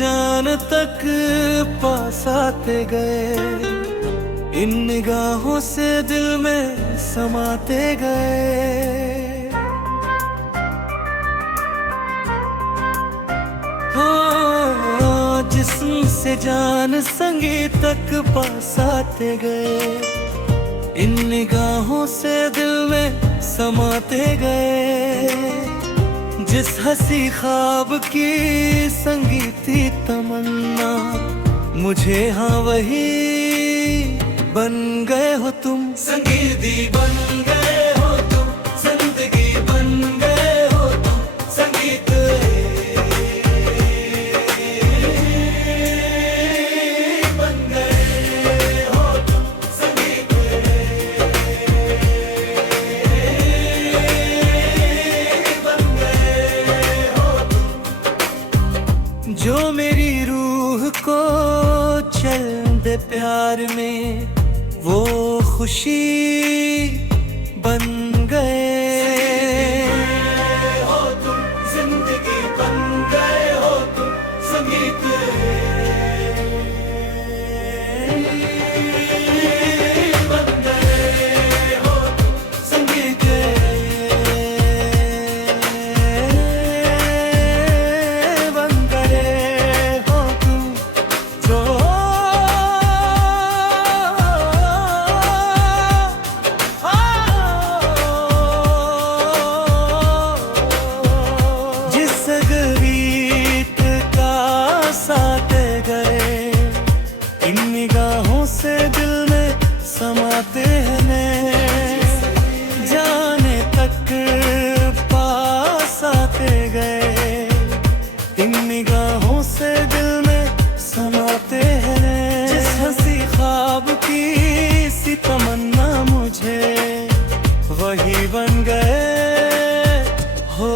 जान तक पास आते गए, इन निगाहों से दिल में समाते गए। हाँ, जिस्म से जान संगीत तक पास आते गए, इन निगाहों से दिल में समाते गए। जिस हंसी ख्वाब की संगीती तमन्ना, मुझे हाँ वही बन गए हो तुम। संगीती बन गए हो तुम, जिंदगी बन गए हो तुम, संगीत बन गए हो तुम, संगीत बन गए हो तुम। जो मेरी रूह को चल दे प्यार में, वो खुशी बन गए हो तुम, जिंदगी बन गए हो तुम, संगीत बन गए हो तुम, संगीत बन गए हो तुम। जो निगाहों से दिल में समाते हैं, जाने तक पास आते गए। इन निगाहों से दिल में समाते हैं। जिस हंसी ख्वाब की सी तमन्ना, मुझे वही बन गए हो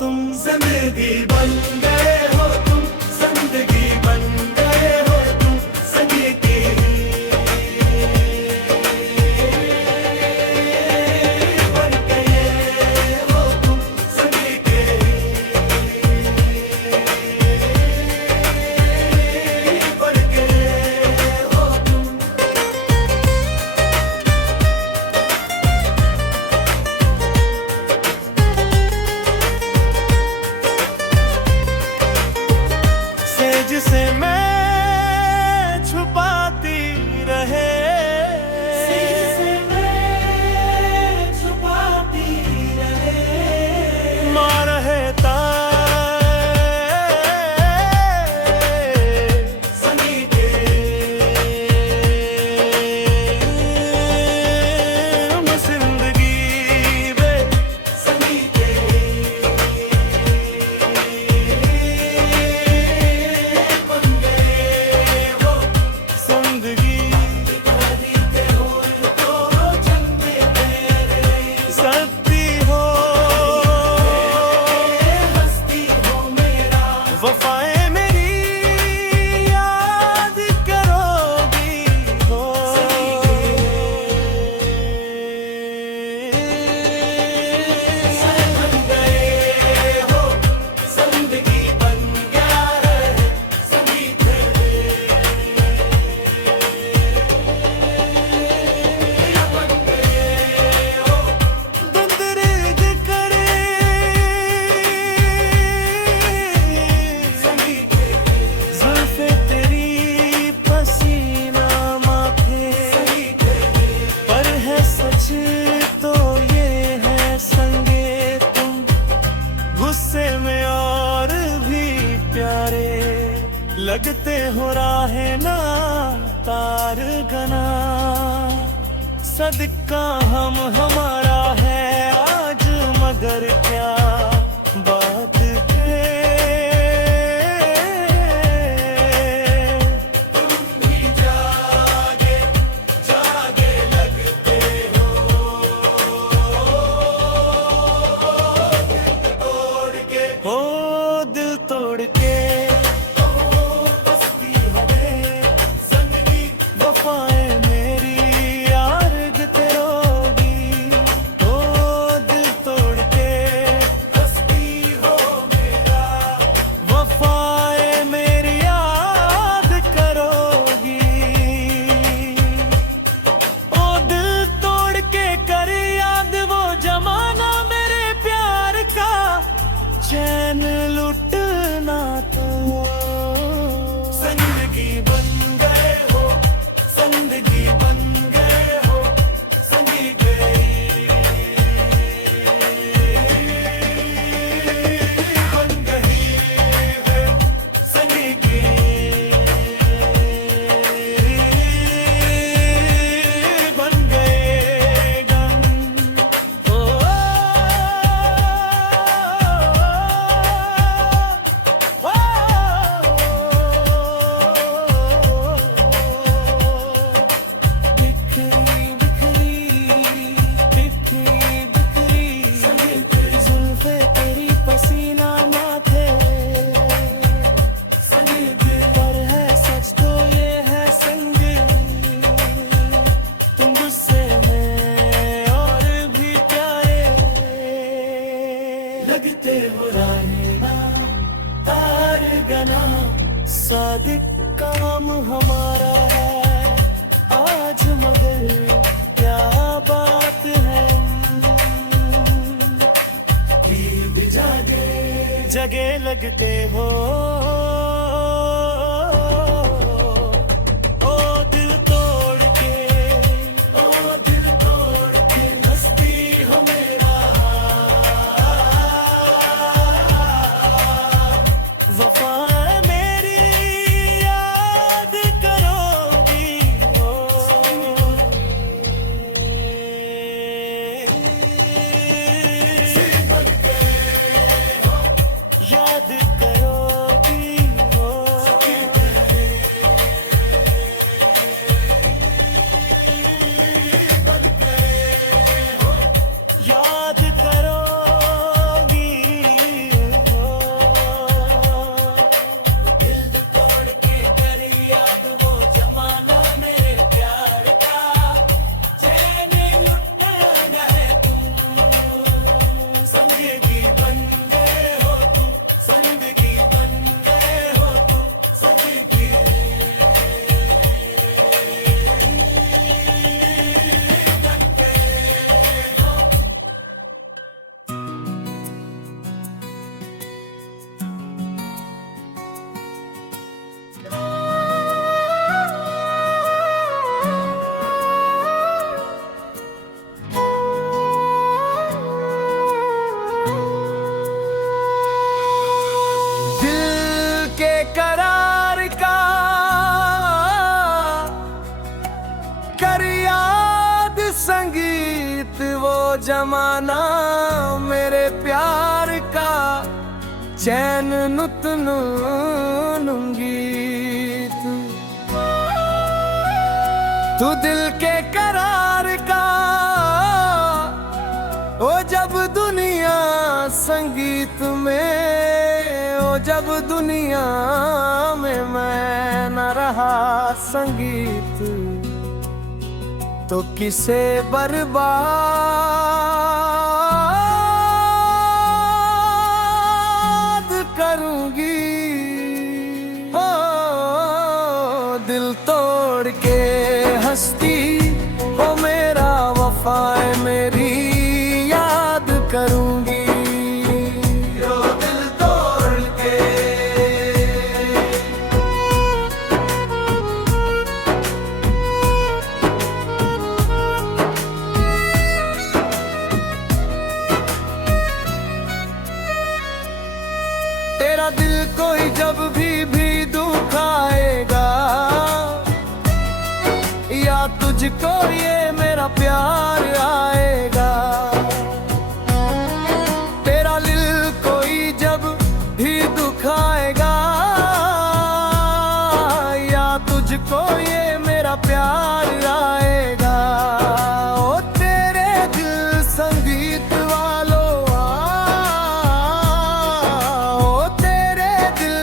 तुम। जिंदगी बन गए हो तुम, जिंदगी बन गए हो तुम, संगीत बन गए हो तुम, संगीत बन गए हो तुम। जिसे मैं छुपाती रहे, छुपाती रहे, माँ रहता संगीत जिंदगी में, संगीत लगते हो राहे ना तार गना। सदका हम हमारा है आज, मगर क्या बात है। तुम भी जागे जागे लगते हो, दिल तोड़ के हो, दिल तोड़ के नाम हमारा है आज, मगर क्या बात है। पीर भी जागे जगे लगते हो, ओ दिल तोड़ के, ओ दिल तोड़ के हंसती हो मेरा, वफा मेरी याद करोगी हो। याद करोगी हो, याद करोगी हो। दिल तोड़ के करी याद वो जमाना मेरे प्यार का, चैन लुट गए तुम, संगी बन गए हो तुम, संगी बन गए हो तुम, संगी। दिल के करार का कर याद संगीत वो जमाना मेरे प्यार का, चैन नुतनूंगी तू दिल के करार का। ओ जब दुनिया संगीत में, ओ जब दुनिया में मैं न रहा संगीत, तो किसे बर्बाद करूंगी। ओ दिल तोड़ के हंसती हो मेरा, वफाए मेरी याद करूंगी। ओ दिल तोड़ के, तेरा दिल कोई जब भी दुखाएगा, या तुझको ये मेरा प्यार आएगा। तेरा दिल कोई जब भी दुखाएगा, या तुझको ये मेरा प्यार आएगा। ओ तेरे दिल संगीत वालों आओ, तेरे दिल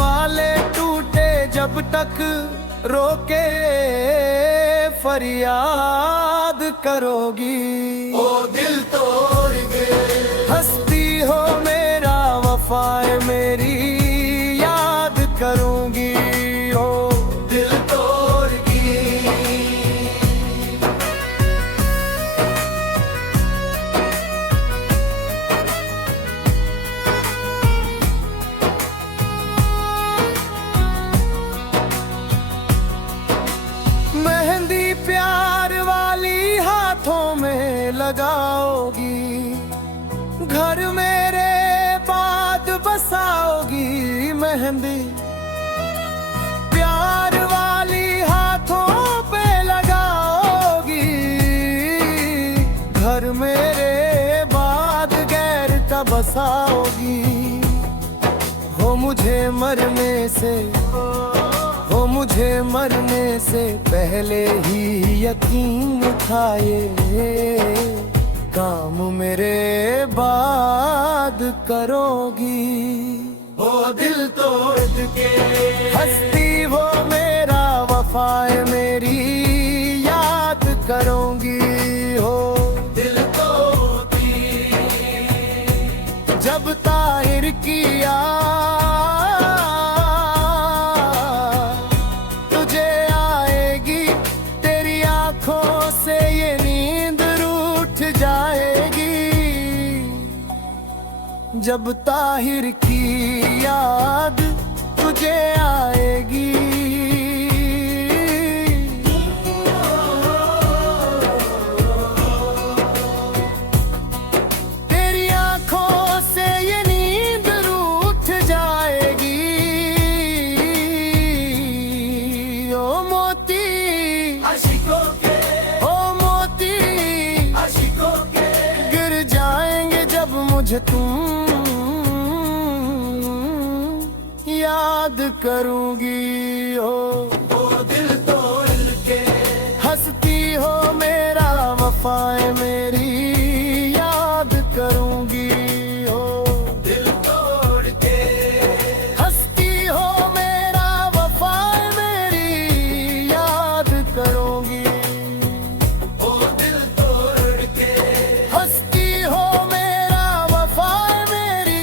वाले टूटे जब तक रोके फरियाद करोगी। ओ दिल तोड़ के हंसती हो मेरा, वफाए मेरी याद करूंगी। ओ दिल तोड़ की, मेहंदी प्यार वाली हाथों में लगाओगी, घर मेरे बाद बसाओगी। मेहंदी प्यार वाली हाथों पे लगाओगी, घर मेरे बाद गैर का बसाओगी। हो मुझे मरने से, हो मुझे मरने से पहले ही यकीन था ये, काम मेरे बाद करोगी। हो दिल तोड़ के हंसती हो मेरा, वफाए मेरी याद करोगी। हो दिल तोड़ती जब ताहिर की याद जब ताहिर की याद तुझे आएगी, तेरी आंखों से ये नींद रूठ जाएगी। ओ मोती आशिकों के, ओ मोती आशिकों के, गिर जाएंगे जब मुझे तुम याद करूंगी। ओ दिल तोड़ के हंसती हो मेरा वफाएं मेरी याद करूंगी। ओ दिल तोड़ के हंसती हो मेरा वफाएं मेरी याद करूंगी। ओ दिल तोड़ के हंसती हो मेरा वफाएं मेरी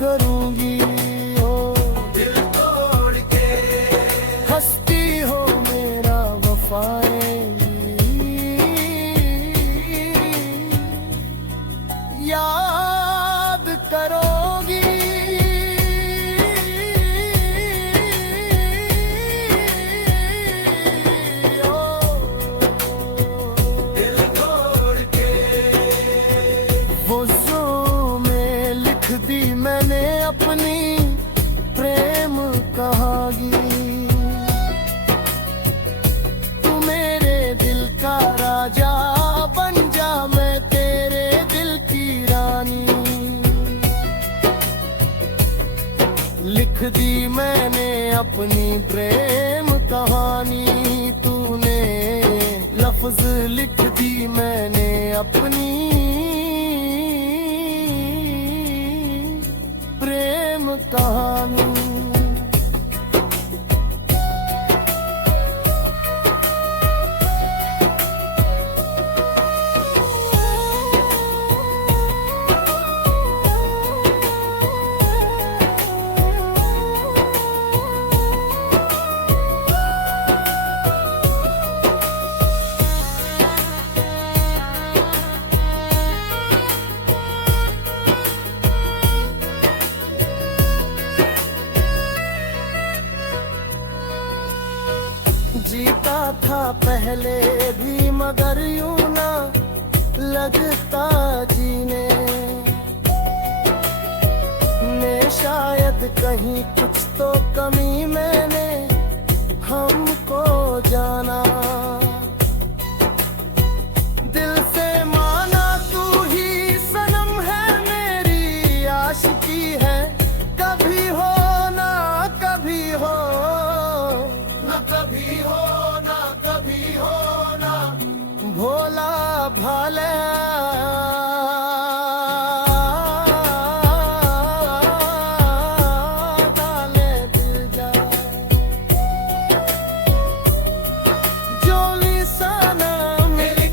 करूंगी। ओ दिल तोड़ के हंसती हो मेरा वफाएं याद करोगी। ओ दिल तोड़ के वो में लिख दी मैंने अपनी प्रेम कहानी। तू मेरे दिल का राजा बन जा, मैं तेरे दिल की रानी। लिख दी मैंने अपनी प्रेम कहानी, तूने लफ्ज लिख दी मैंने अपनी प्रेम कहानी। जीता था पहले भी मगर यूं ना लगता जीने में, शायद कहीं कुछ तो कमी मैंने हमको जाना। दिल से माना तू ही सनम है मेरी आशिकी है, कभी हो ना कभी हो, ना कभी हो ना कभी हो ना, भोला भाले डाले दिल जा। जोली सनम मेरी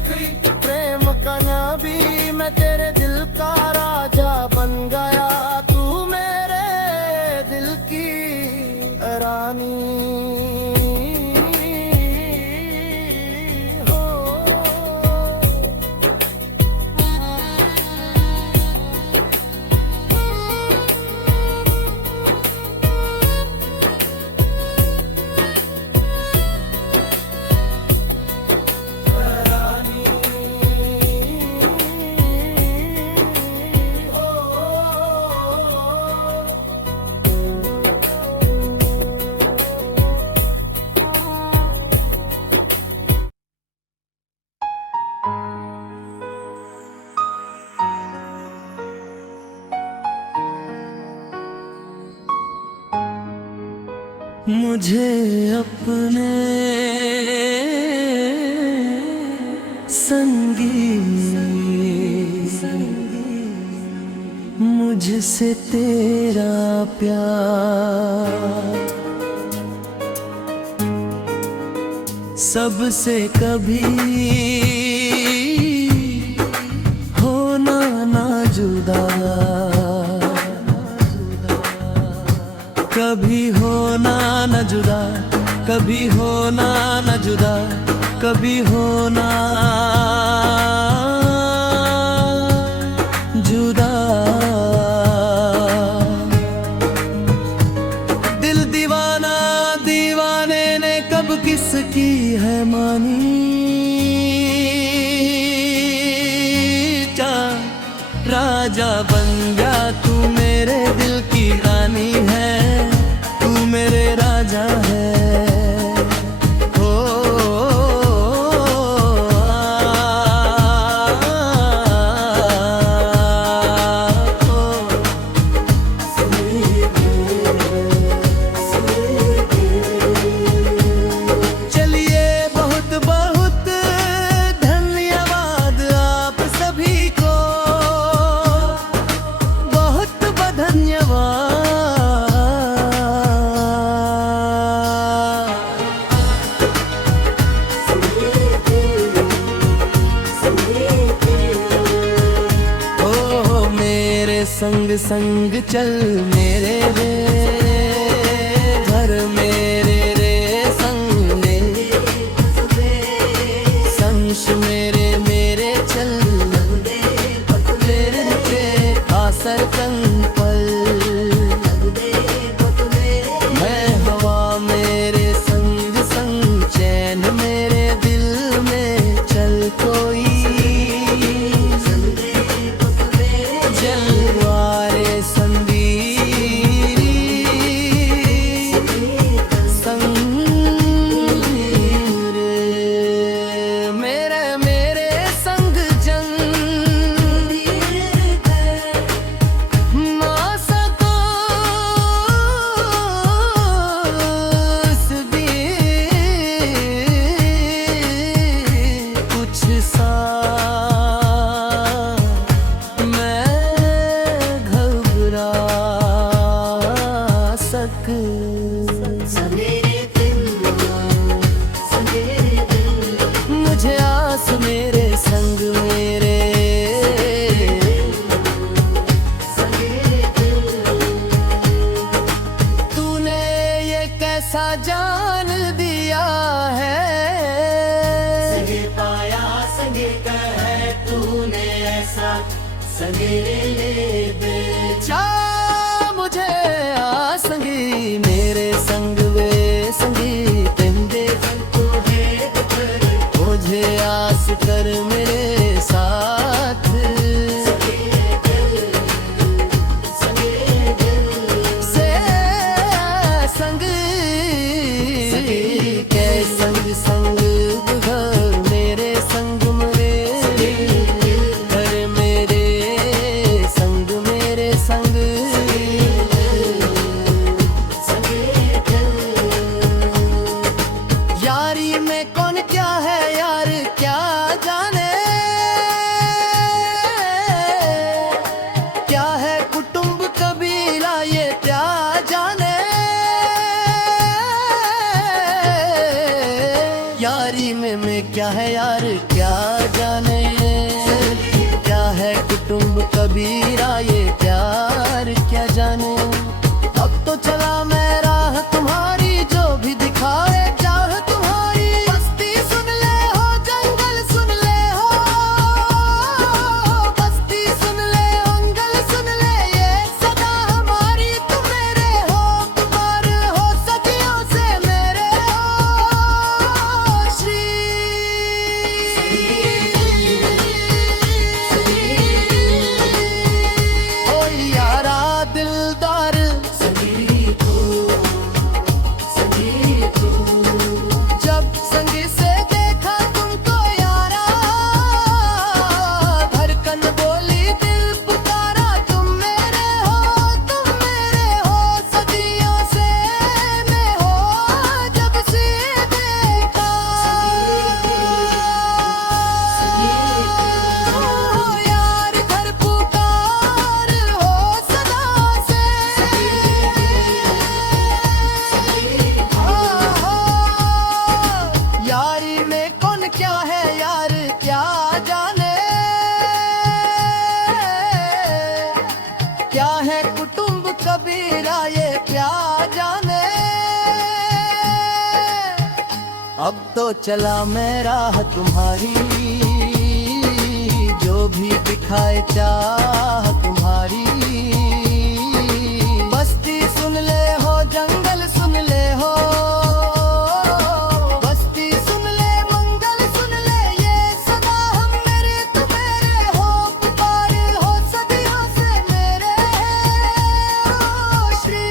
प्रेम का नबी, मैं तेरे दिल का राजा बन गया, तू मेरे दिल की रानी। मुझे अपने संगी, मुझसे तेरा प्यार, सबसे कभी होना ना जुदा, कभी होना न जुदा, कभी होना न जुदा, कभी होना जुदा। दिल दीवाना दीवाने ने कब किसकी है मानी। राजा बन जा तू मेरे दिल की रानी है, तू मेरे राजा है। संग संग चल मेरे रे घर मेरे रे संग संश मेरे मेरे चल मेरे के आसर कंपल मैं हवा मेरे संग संग चैन मेरे दिल में चल कोई मुझे आस मेरे संग मेरे तूने ये कैसा जान दिया है। संगे पाया संगे कहे तूने ऐसा संगे ले बेचा मुझे आ संगी मेरे संग वे संगी तेंदे मुझे आस कर मेरे साथ से संग के संग संग घर मेरे संग मेरे घर मेरे संग मेरे संग यारी में कौन क्या है यार क्या जाने, क्या है कुटुंब कबीला ये क्या जाने। यारी में क्या है यार क्या जाने, क्या है कुटुंब कबीला ये प्यार क्या जाने। अब तो चला मैं राह तुम्हारी जो भी दिखाए चाह तुम्हारी। बस्ती सुन ले हो जंगल सुन ले हो, बस्ती सुन ले अंगल सुन ले ये सदा हमारी। तुम मेरे हो तुम्हार हो सदियों से मेरे हो श्री। ओ यारा दिलदार जब संगी से देखा तुमको यारा धड़कन बोली दिल पुकारा। तुम मेरे हो सदियों से मैं हो जब से देखा। यार घर पुकार हो सदा से यारी में कौन क्या है यार क्या जाने, क्या है कुटुंब कबीला ये क्या जाने। अब तो चला मैं राह तुम्हारी, जो भी दिखाए चाह तुम्हारी। बस्ती सुन ले हो, जंगल सुन ले हो, बस्ती सुन ले, मंगल सुन ले, ये सदा हम मेरे तुम्हारे हो, पुकारे हो सदियों से मेरे श्री।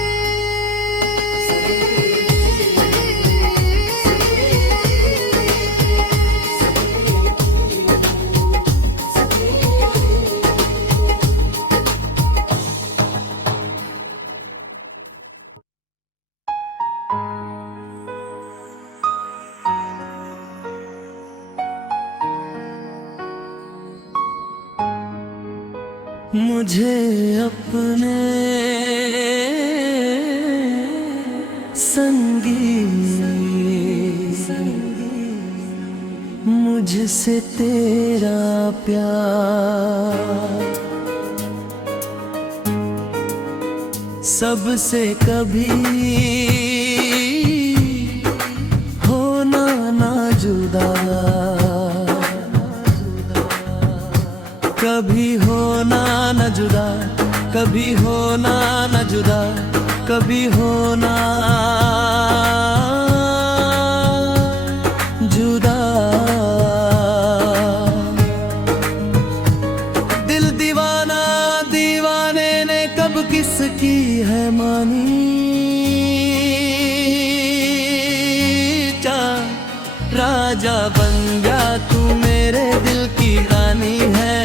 मुझे अपने संगी, मुझसे तेरा प्यार, सबसे कभी होना ना जुदा, कभी होना न जुदा, कभी होना न जुदा, कभी होना जुदा। दिल दीवाना दीवाने ने कब किसकी है मानी, राजा बन जा तू मेरे दिल की रानी है,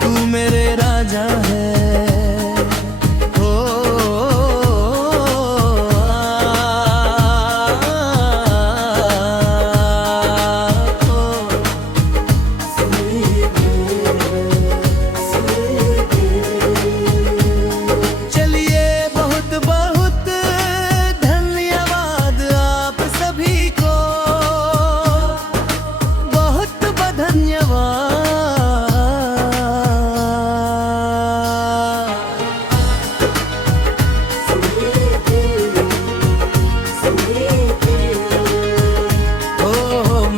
तू मेरे राजा है। ओ, चलिए बहुत बहुत धन्यवाद आप सभी को, बहुत धन्यवाद। ओ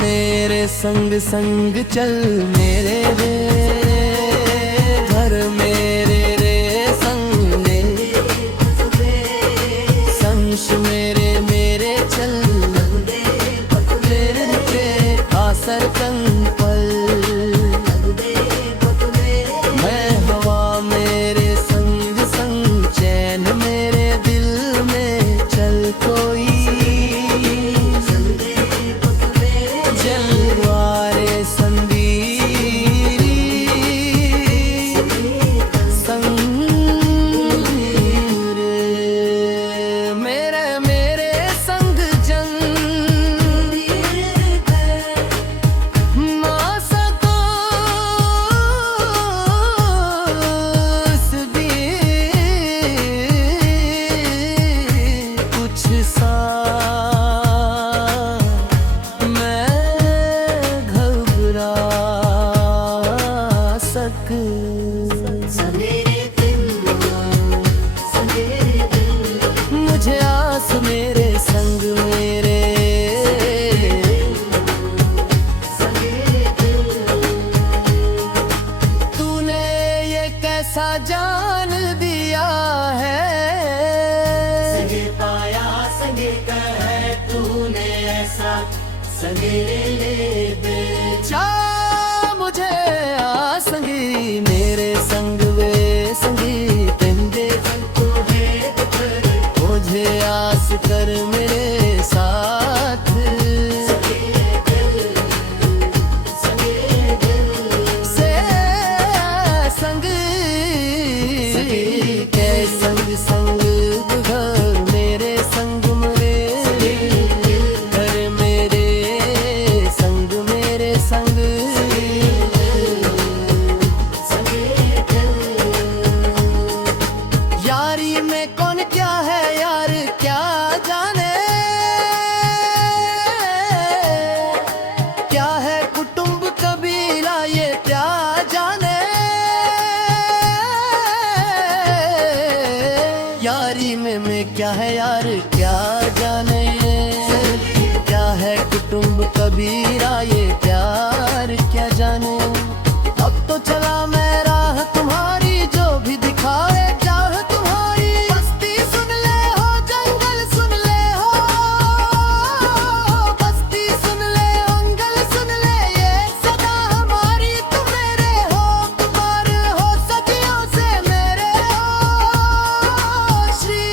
मेरे संग संग चल मेरे रे घर, मेरे रे संग ले संश मेरे मेरे चल मेरे रे आसर कंपल, मैं हवा मेरे संग संग चैन मेरे दिल में चल कोई जलवारे संदीरी संग रे मेरे मेरे संग जंग ना सको भी कुछ सा मुझे आस मेरे संग मेरे, तूने ये कैसा जान दिया है, संगे पाया संगे कहे तूने ऐसा संगे ले बेचा मुझे आ संगी मेरे संग वे संगी तेरे मुझे आस कर मेरे साथ, से संग के संग संग घर मेरे संग मेरे घर मेरे संग मेरे संग। यारी में कौन क्या है यार क्या जाने, क्या है कुटुंब कबीला ये क्या जाने, यारी में क्या है यार क्या जाने, क्या है कुटुंब कबीरा, ये प्यार क्या जाने। अब तो चला मैं राह तुम्हारी, जो भी दिखाए चाह तुम्हारी। बस्ती सुन ले हो, जंगल सुन ले हो, बस्ती सुन ले, अंगल सुन ले, ये सदा हमारी। तुम मेरे हो, तुम्हारे हो, सदियों से मेरे हो। श्री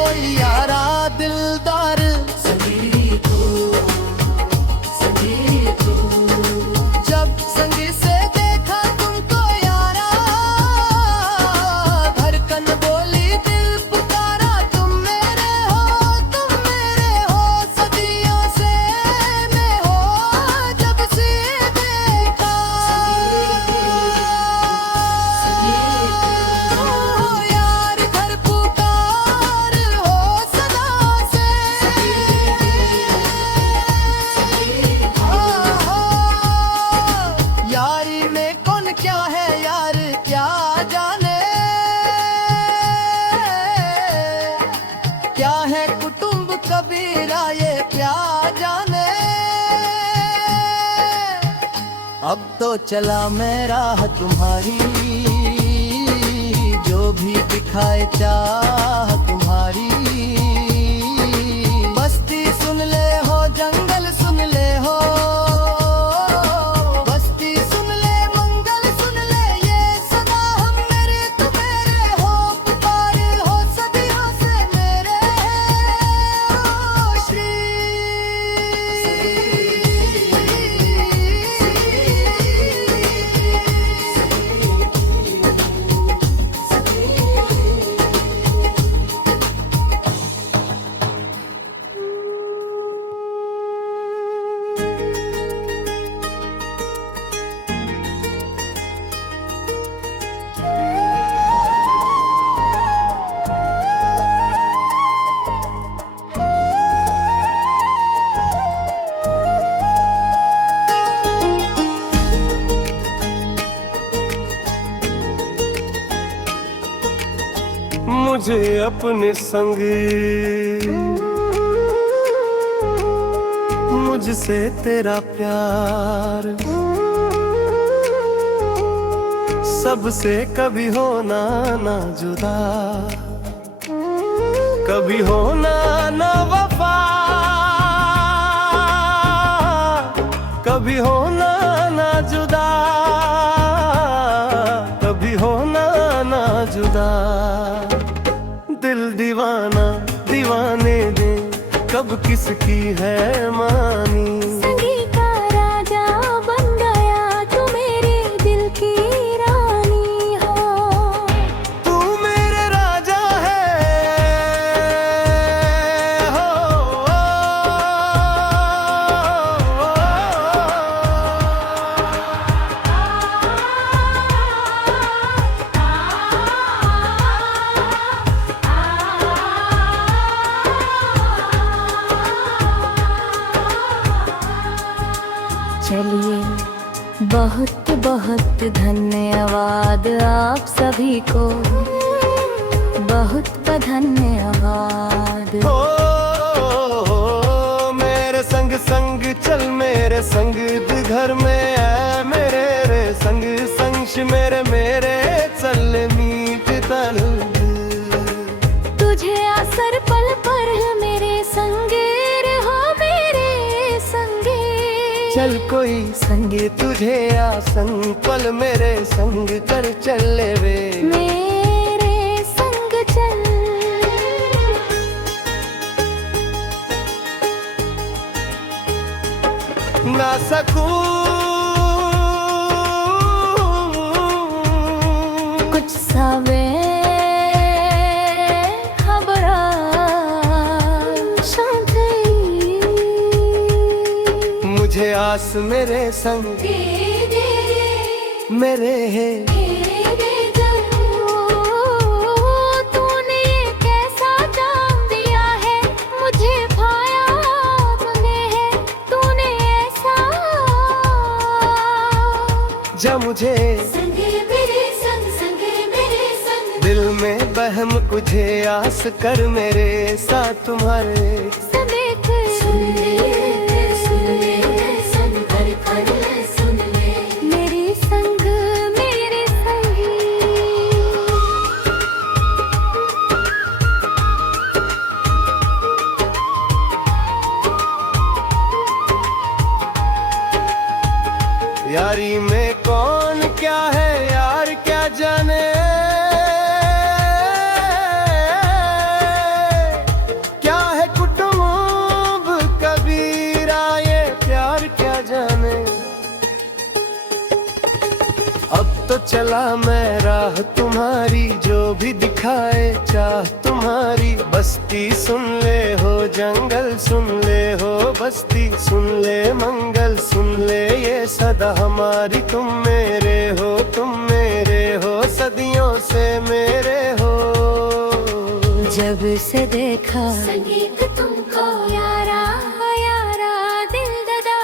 ओ यारा दिलदार, जब संगी से देखा तुमको यारा, धड़कन बोली दिल पुकारा। तुम मेरे हो, सदियों से मैं हो, जब से देखा। यार घर पुकार हो सदा से। यारी में कौन क्या है यार क्या जाने, क्या है कुटुंब कबीरा ये क्या जाने। अब तो चला मैं राह तुम्हारी, जो भी दिखाए चाह तुम्हारी। बस्ती सुन ले हो, जंगल सुन ले हो, बस्ती सुन ले, मंगल सुन ले, ये सदा हम मेरे तू मेरे हो, पुकार हो सदियों से मेरे हो। श्री मुझे अपने संग मुझसे तेरा प्यार, सबसे कभी होना ना जुदा, कभी होना ना वफा, कभी होना ना जुदा, कभी होना ना जुदा। दिल दीवाना दीवाने दे, कब किसकी है मानी। संगी का राजा बन गया, तू मेरे दिल की रानी हो। तू मेरे राजा है हो, चलिए बहुत बहुत धन्यवाद आप सभी को, बहुत धन्यवाद। मेरे संग संग चल, मेरे संग घर में है, मेरे रे संग संग मेरे मेरे चल मीत तल। तुझे असर पल पर मेरे संगे रहो, मेरे संगे। चल कोई संगे तुझे आ संग, पल मेरे संग कर चले वे, मेरे संग चल। ना सकूं कुछ सावे खबरा शांति, मुझे आस मेरे संग मेरे है। तूने ये कैसा जाम दिया है, मुझे पाया तूने है, तूने ऐसा। जा मुझे संगे मेरे संग, संगे मेरे संग, दिल में बहम तुझे आस कर मेरे साथ तुम्हारे समेत सुन ले संग भर कर सुन ले मेरे संग मेरे संगी यारी में कौन क्या है यार क्या जाने, क्या है कुटुंब कबीरा ये प्यार क्या जाने। अब तो चला मैं राह तुम्हारी जो भी दिखाए चाह तुम्हारी, बस्ती सुन ले हो जंगल सुन ले हो बस्ती सुन ले मंगल सुन ले ये सदा हमारी, तुम मेरे हो सदियों से मेरे हो। जब से देखा संगीत तुमको यारा यारा दिल ददा,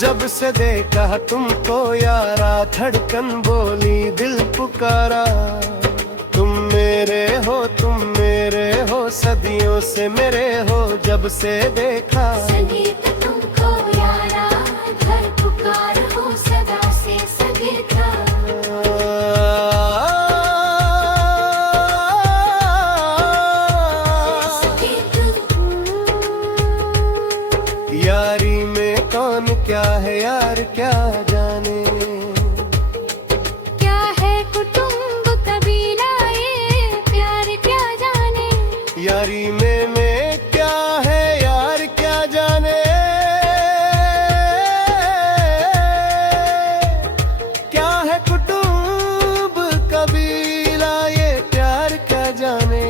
जब से देखा तुमको यारा धड़कन बोली दिल पुकारा, तुम मेरे हो सदियों से मेरे हो। जब से देखा संगीत तुमको यारा घर पुकार हो सदा से सगे था। यारी में कौन क्या है यार क्या जाने, क्या है कुटुंब कबीला ये प्यार क्या जाने। यारी में क्या है यार क्या जाने, क्या है कुटुंब कबीला ये प्यार क्या जाने।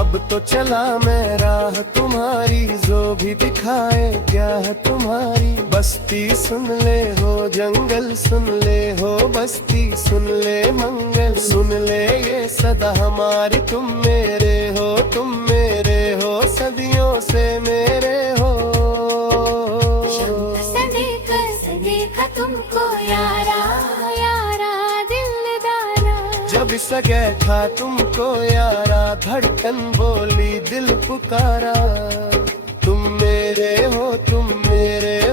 अब तो चला मैं राह तुम्हारी जो भी दिखाए क्या है तुम्हारी, बस्ती सुन ले हो जंगल सुन ले हो बस्ती सुन ले मंगल सुन ले ये सदा हमारी, तुम मेरे हो सदियों से मेरे हो। देखा तुमको यारा यारा दिलदारा, जब सगे था तुमको यारा धड़कन बोली दिल पुकारा, तुम मेरे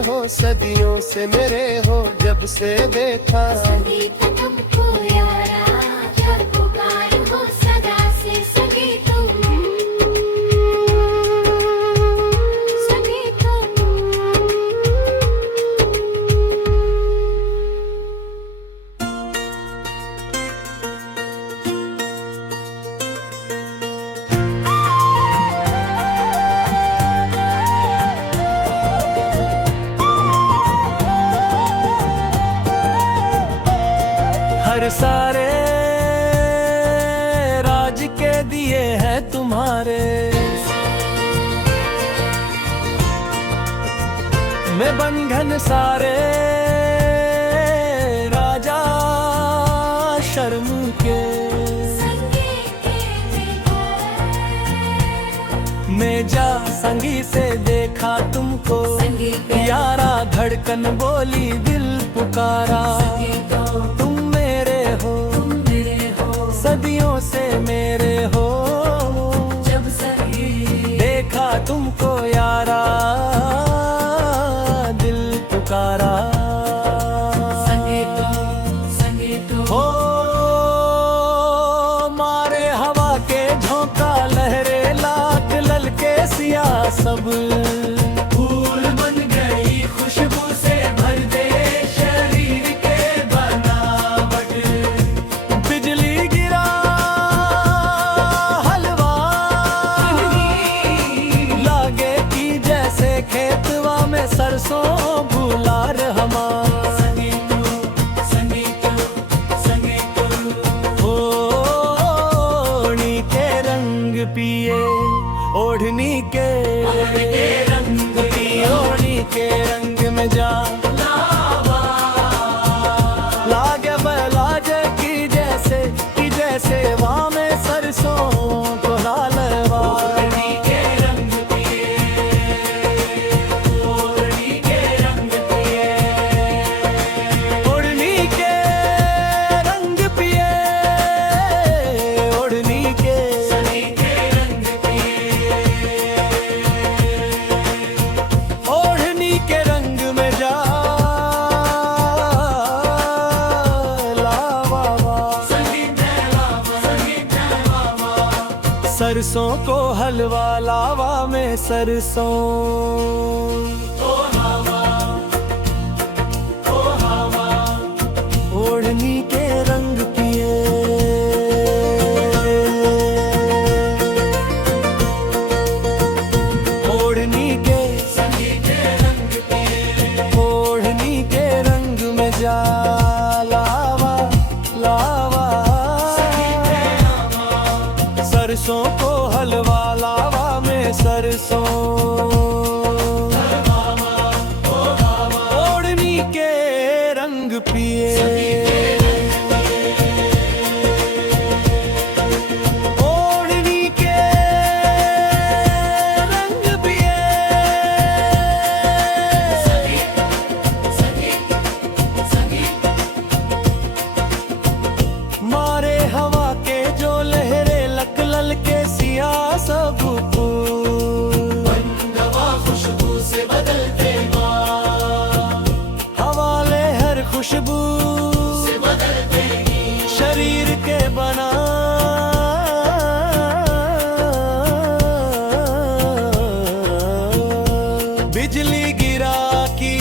हो सदियों से मेरे हो। जब से देखा संगीत तुमको यारा घर पुकार हो सदा से सगे तुम सगे तुम। हर सारे राज के दिए हैं तुम्हारे, मैं बंधन सारे राजा शर्म के, मैं जा संगी से देखा तुमको यारा धड़कन बोली दिल पुकारा, तुम मेरे हो सदियों से मेरे हो। जब से देखा तुमको यारा दिल पुकारा, हो मारे हवा के झोंका लहरे लाख ललके सिया सब, फूल बन गई खुशबू से भर दे शरीर के बनावट, बिजली गिरा हलवा लागे कि जैसे खेतवा में सरसों भूला रे, सरसों को हलवा लावा में सरसों ओ हवा ओढ़नी के रंग पिए ओढ़नी के रंग पिए ओढ़नी के रंग में जा लावा लावा सरसों को हलवा लावा में सरसों ओढ़नी के रंग पिए ओढ़नी के रंग पिए मारे हवा के जो लहरे लक लल के सिया सब खुशबू से बदलते हवाले हर खुशबू से बदलते शरीर के बना बिजली गिरा की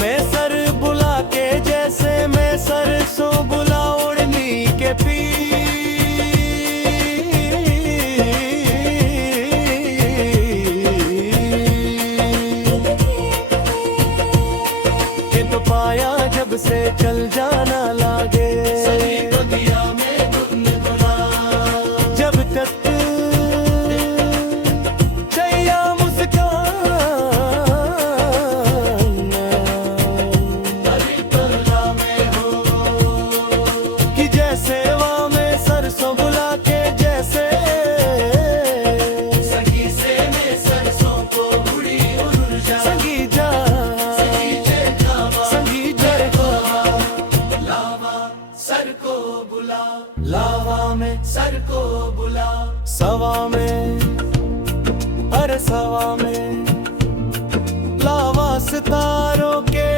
मैं सर बुला के जैसे मैं सरसों बुला ओढ़नी के पी के तो पाया जब से चल जाना लागे दुनिया में जब तक छैया मुस्कान कि जैसे वहाँ में सरसों बुला के जैसे संगी से मैं सरसों को बुड़ी ऊर्जा संगी जा संगी जर को लावा सर को बुला लावा में सर को बुला सवा में अरे सवा में लावा सितारों के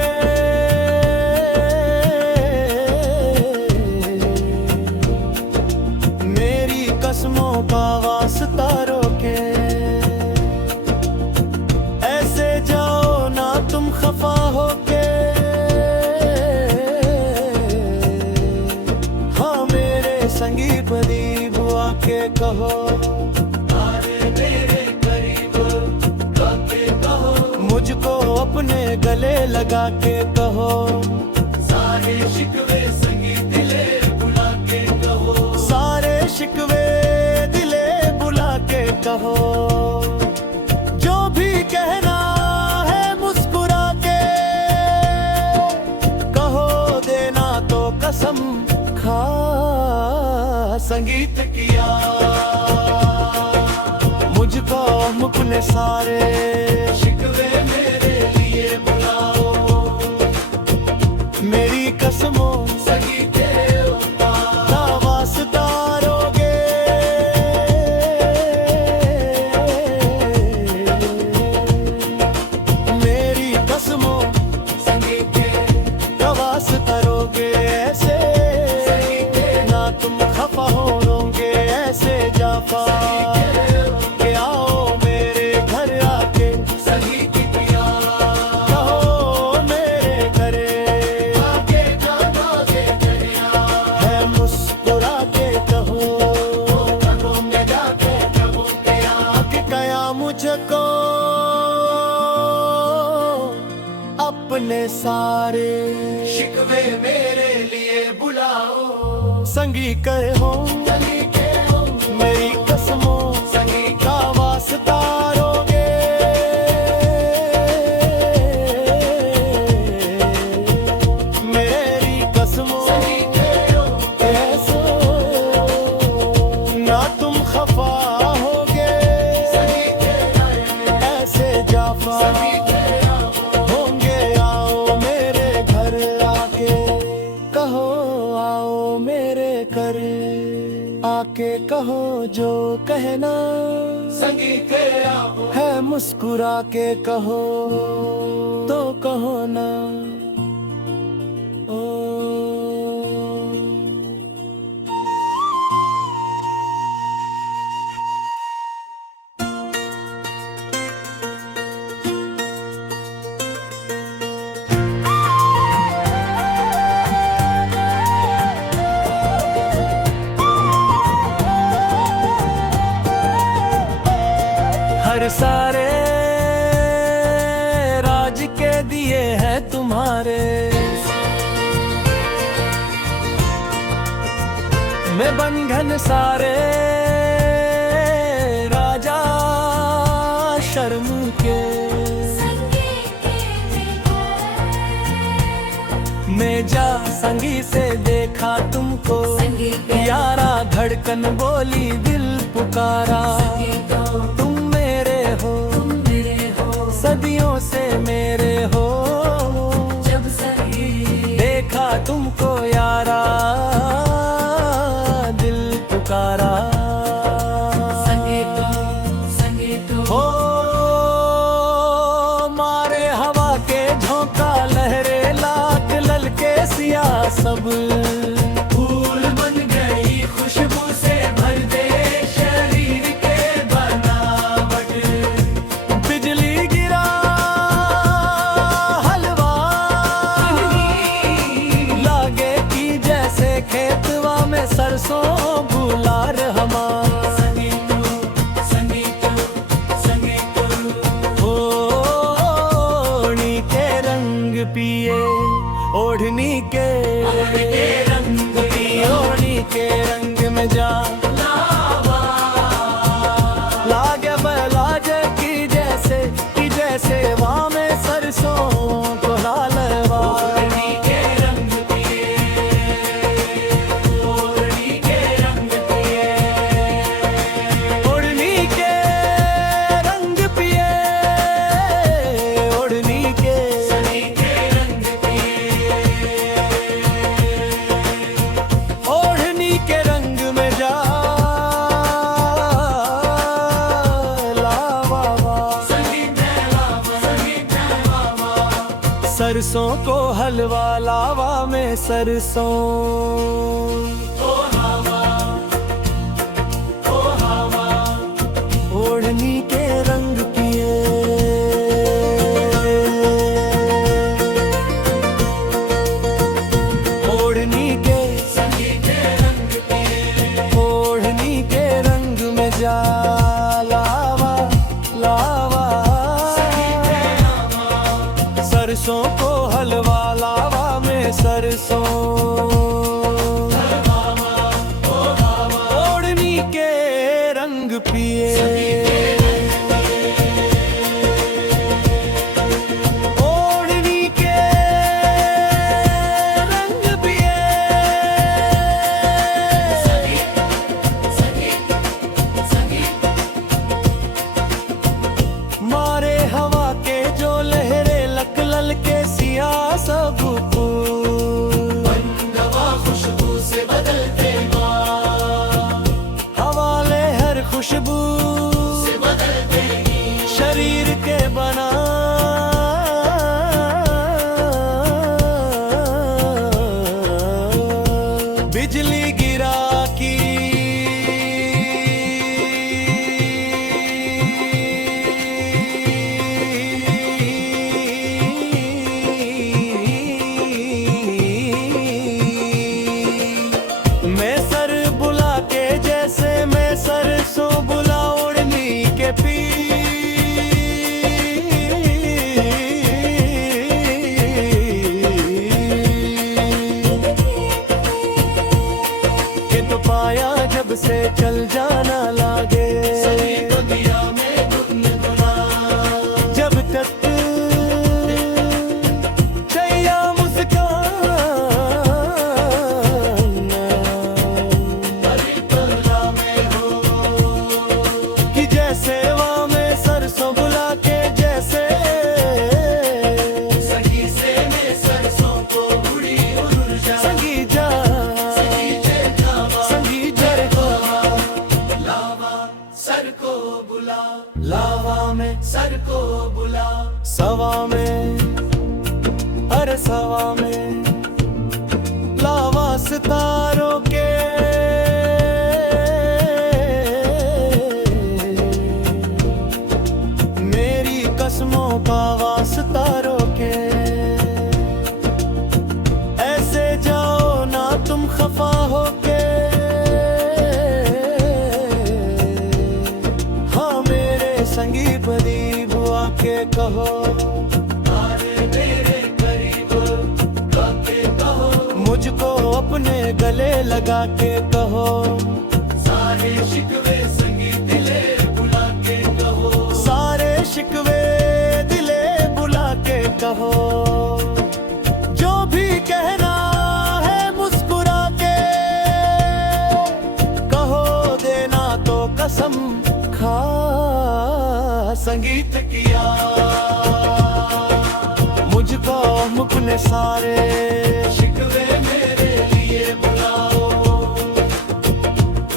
मेरी कसमों का वास्तारों के ऐसे जाओ ना तुम खफा हो के हाँ मेरे संगी पदीब आके कहो मेरे करीब आके कहो मुझको अपने गले लगा के कहो सारे शिकवे संगी दिले बुला के कहो सारे शिकवे दिले बुला के कहो जो भी कहना है मुस्कुरा के कहो देना तो कसम खा संगीत किया मुझको अपने सारे शिकवे मेरे लिए बुलाओ मेरी कसमों संगीत वास्तारोगे मेरी कसमों संगीत वास्तारोगे ऐसे ना तुम खफा होगे ऐसे जाफा के आओ मेरे घर आके कहो मेरे घरे है मुस्कुरा के कहो कि कया मुझको अपने सारे शिकवे मेरे लिए बुलाओ संगी करे हो मेरी कसमों का वास्तारोगे मेरी कसमों ऐसो ना तुम खफा होगे ऐसे जाफा होंगे आओ मेरे घर आके कहो आओ मेरे घर के कहो जो कहना, संगीत है मुस्कुरा के कहो तो कहो ना। ओ हर सारे राज के दिए हैं तुम्हारे, मैं बंधन सारे राजा शर्म के, मैं जा संगी से देखा तुमको, यारा धड़कन बोली दिल पुकारा, तुम मेरे हो सदियों से मेरे हो, जब सही देखा तुमको यारा दिल पुकारा, हो मारे हवा के झोंका लहरे लाख ललके सिया सब फूल बन गई खुशबू से भर दे शरीर के बनावट, बिजली गिरा हलवा लागे कि जैसे खेतवा में सरसों बुलार हमा, ओढ़नी के रंग पिए ओढ़नी के रंग पिए, ओढ़नी के रंग में जा लागे बलाजे की जैसे वहाँ में सरसों को लालवा, ओढ़नी के रंग पिए ओढ़नी के रंग पिए, ओढ़नी के रंग पिए ओढ़नी के रंग पिए, ओढ़नी के रंग में जा सरसों को हलवा लावा में सरसों, ओ हवा ओढ़नी के रंग पिए, ओढ़नी के रंग पिए, ओढ़नी के रंग में जा लावा लावा, सरसों को हलवा लावा में सरसों, ओढ़नी के रंग पिए ओढ़नी के रंग पिए, मारे हवा के जो लहरे लक लल के सिया सब खुशबू से बदलते हवाले हर खुशबू से बदलते शरीर के बना, बिजली गिरा की मैं सर बुला के जैसे मैं सरसों बुला ओढ़नी के पी, के तो पाया जब से चल जाना लागे, दुनिया में गुनगुना जब तक छैया मुस्कान में हो, कि जैसे वहाँ में सरसों बुला के जैसे सगी से मैं सरसों को उड़ी उड़ जा, संगी जा संगी जर घर को बुला। सवा में, अरे सवा में लावा सितारों के, मेरी कसमों का वास्ता रोके। ऐसे जाओ ना तुम खफा होके, हाँ मेरे संगीत करीब आके कहो, अरे मेरे करीब आके कहो, मुझको अपने गले लगा के कहो, सारे शिकवे संगीत दिले बुला के कहो, सारे शिकवे दिले बुला के कहो। जो भी कहना है मुस्कुरा के कहो, देना तो कसम खा संगीत किया। मुझको अपने सारे शिकवे मेरे लिए बुलाओ,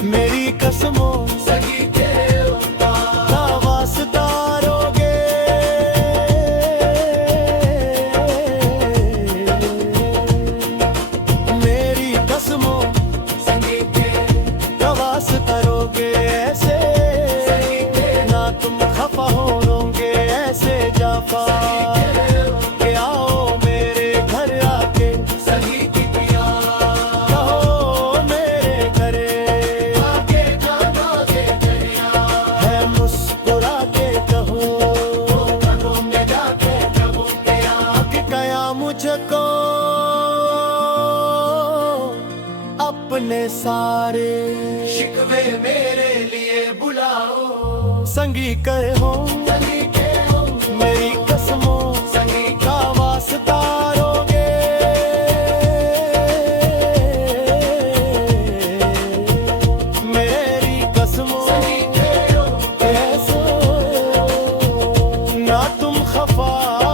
मेरी कसमों संगीत का वास्ता रोगे। मेरी कसमों संगीत का वास्ता रोगे। ऐसे ना तुम खफा होगे, ऐसे जाफा के आओ मेरे घर आके संगीत किया। कहो मेरे घरे आके गाना के दरिया, है मुस्कुरा के कहो, घरों में जाके प्रभु के आके कया मुझको अपने सारे शिकवे मेरे लिए बुलाओ। संगी कहे हो, मेरी कसमों संगी का वास्ता रोगे। मेरी कसमों ऐसो ना तुम खफा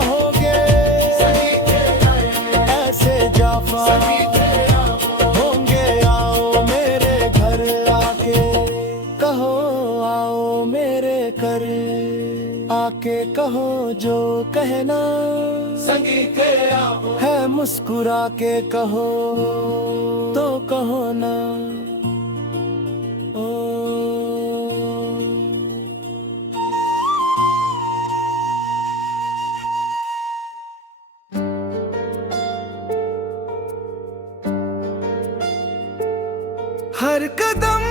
होगे, ऐसे जाफा होंगे। आओ मेरे घर आके कहो, आओ मेरे घर आके कहो, जो कहना संगीत है मुस्कुरा के कहो, तो कहो ना ओ। हर कदम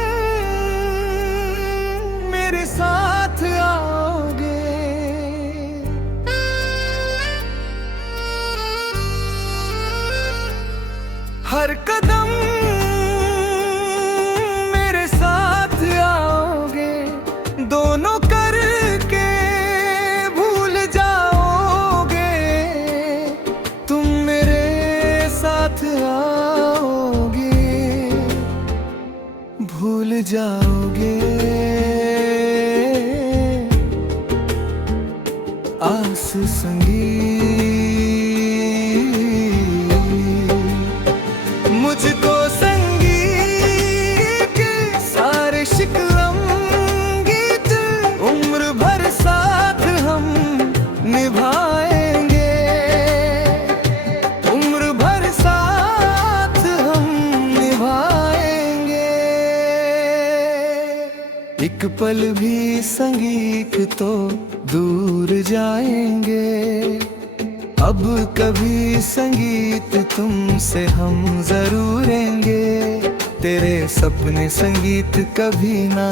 मेरे साथ आओगे, हर कदम मेरे साथ आओगे, दोनों करके भूल जाओगे। तुम मेरे साथ आओगे, भूल जाओगे। आस संगीत मुझको संगीत के सारे शिकवम गीत उम्र भर साथ हम निभाएंगे, उम्र भर साथ हम निभाएंगे। एक पल भी संगीत तो दूर जाएंगे, अब कभी संगीत तुमसे हम जरूर लेंगे। तेरे सपने संगीत कभी ना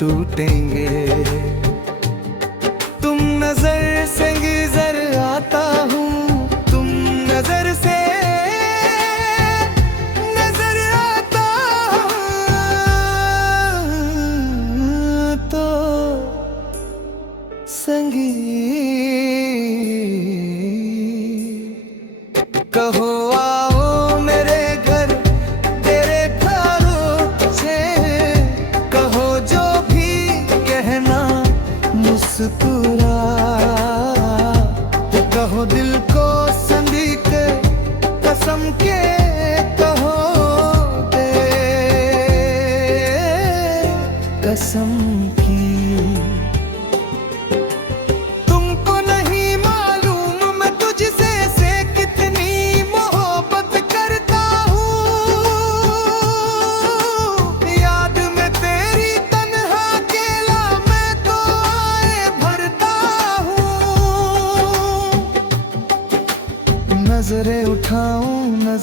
टूटेंगे। तुम नजर से गुजर आता हूँ, तुम नजर से नजर आता हूँ, तो संगीत कहो आओ मेरे घर, तेरे घरों से कहो जो भी कहना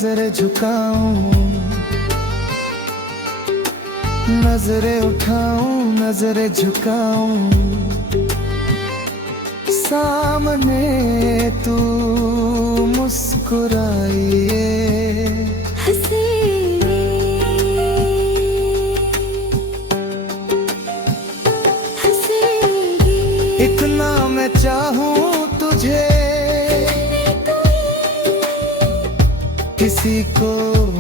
नजरें झुकाऊं, नजरें उठाऊं, नजरें झुकाऊं, सामने तू मुस्कुराइए, इतना मैं चाहूं तुझे, किसी को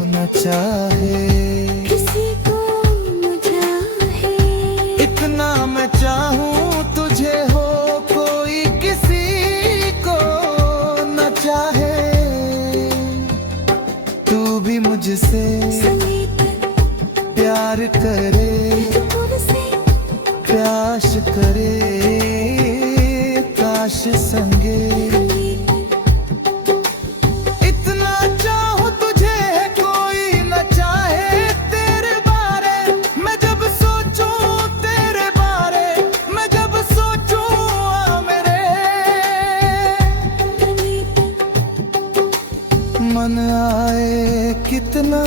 न चाहे, किसी को न चाहे, इतना मैं चाहूं तुझे हो कोई किसी को न चाहे, तू भी मुझसे प्यार करे, प्यास करे, काश संगे, इतना चाहूं तुझे कोई न चाहे तेरे बारे, मैं जब सोचूं तेरे बारे, मैं जब सोचूं आ मेरे मन आए कितना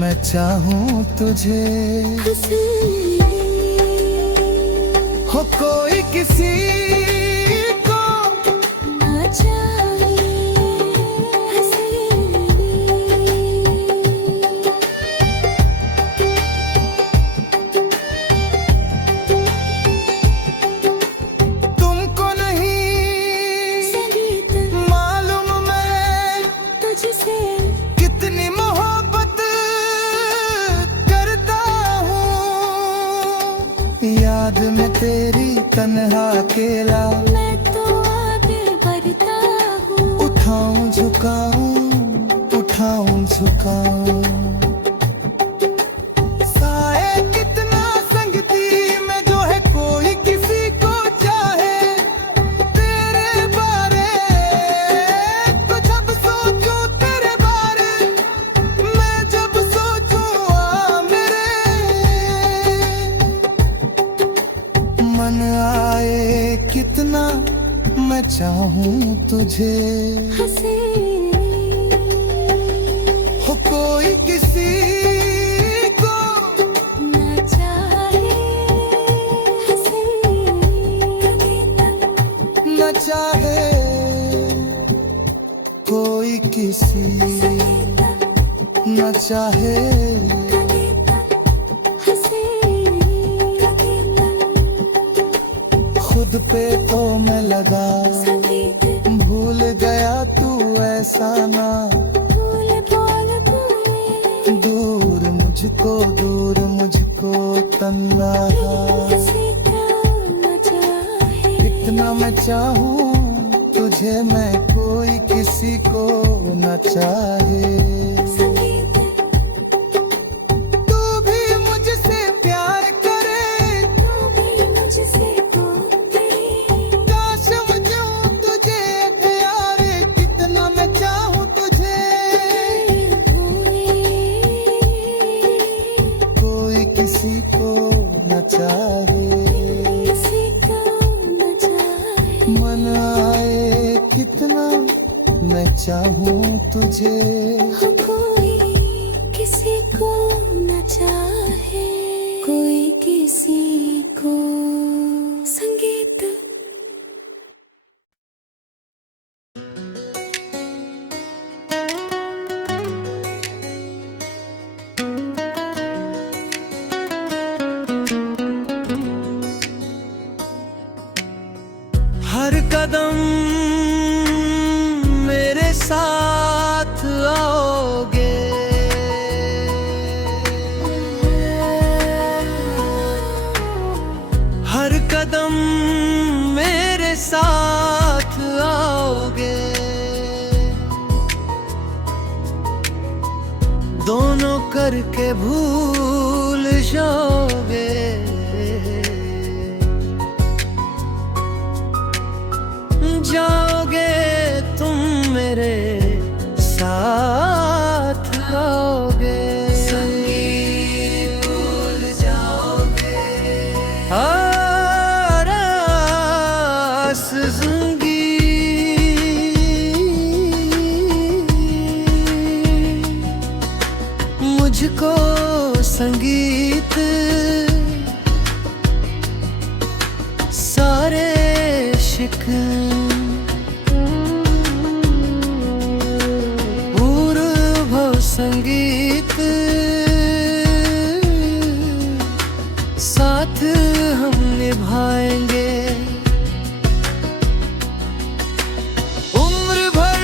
मैं चाहूं तुझे, हो कोई किसी को न चाहे, तुमको नहीं मालूम मैं तुझसे कितनी मोहब्बत करता हूँ, याद में तेरी तन्हा अकेला मैं तो आगे बढ़ता हूँ, उठाऊं झुकाऊं, उठाऊं झुकाऊं, साए कितना संगती में जो है कोई किसी को चाहे, तेरे बारे तो जब सोचूं तेरे बारे, मैं जब सोचूं आ मेरे मन आए कितना मैं चाहूं तुझे, हो कोई किसी को न चाहे, न चाहे, कोई किसी न चाहे, खुद पे तो मैं लगा, भूल गया तू ऐसा ना, दूर मुझको तन्हा, इतना मैं चाहूं तुझे मैं कोई किसी को न चाहे, तू भी मुझसे प्यार करे, काश समझूं तुझे प्यार, कितना मैं चाहूं तुझे, कोई किसी को न चाहे, मन आए कितना मैं चाहूं तुझे, कोई किसी को न चाहे, कोई किसी को संगीत। हर कदम मेरे साथ आओगे, हर कदम मेरे साथ आओगे, दोनों करके भूल जाओगे, जाओगे तुम मेरे साथ आओगे, संगीत भूल जाओगे, आस जिंदगी मुझको संगीत सारे शिकन पूर्व संगीत साथ हम निभाएंगे उम्र भर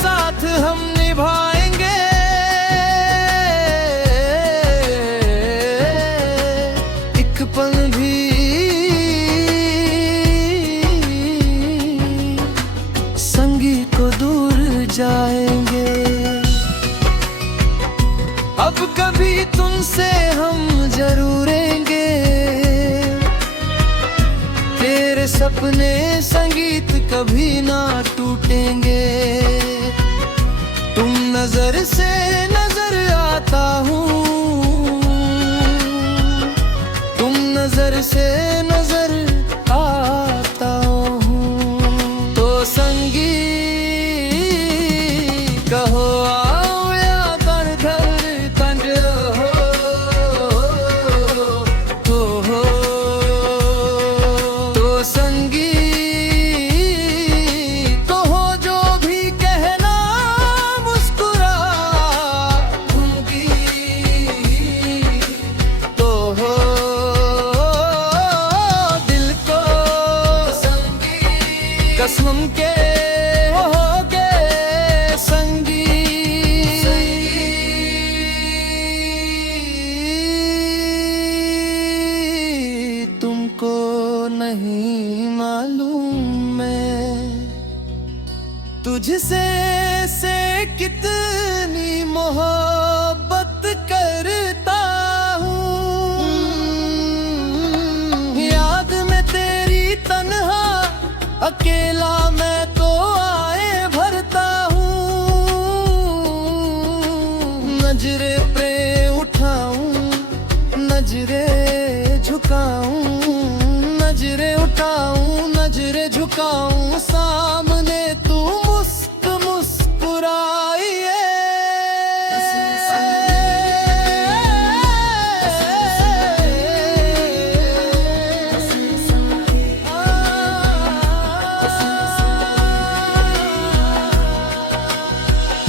साथ हम निभाएंगे एक पल भी संगी को दूर जाएंगे अब कभी तुमसे हम जरूरेंगे तेरे सपने संगीत कभी ना टूटेंगे तुम नजर से नजर आता हूँ तुम नजर से नजर आता हूँ तो संगी कहो आओ या बरधर कंड हो तो संगी कहो जो भी कहना मुस्कुरा दूंगी तो हो दिल को संगी कसम के होगे संगी तुमको नहीं मालूम मैं तुझसे से कितनी मोहब्बत करता हूँ याद में तेरी तन्हा अकेला मैं तो आए भरता हूँ नजरे पे उठाऊं नजरे झुकाऊं नजरे उठाऊं नजरे झुकाऊं सामने तू मुस्कुराइए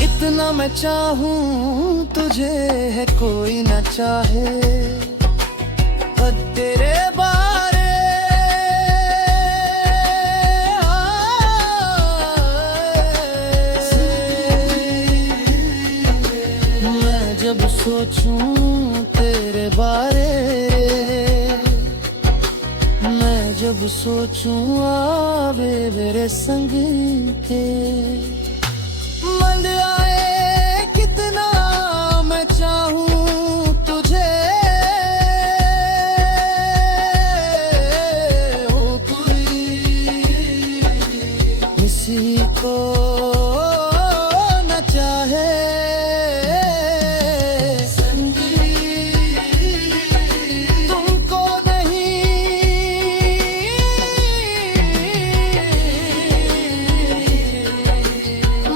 इतना मैं चाहूं तुझे है कोई ना चाहे और तेरे बारे मैं जब सोचूं तेरे बारे मैं जब सोचूं आवे मेरे संग के मन आए कितना मैं चाहूं तुझे हो कोई किसी को न चाहे तुमको नहीं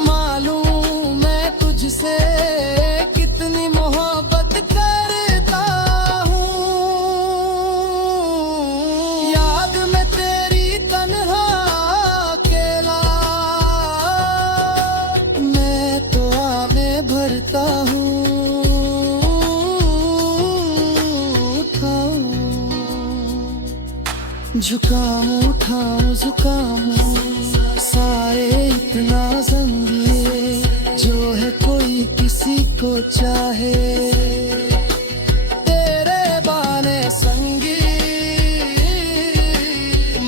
मालूम मैं तुझसे कितनी मोहब्बत करता हूँ याद में तेरी तन्हा अकेला मैं तो आमे भरता हूँ झुकाऊं उठाऊं झुकाऊं सारे इतना संगी जो है कोई किसी को चाहे तेरे बाने संगी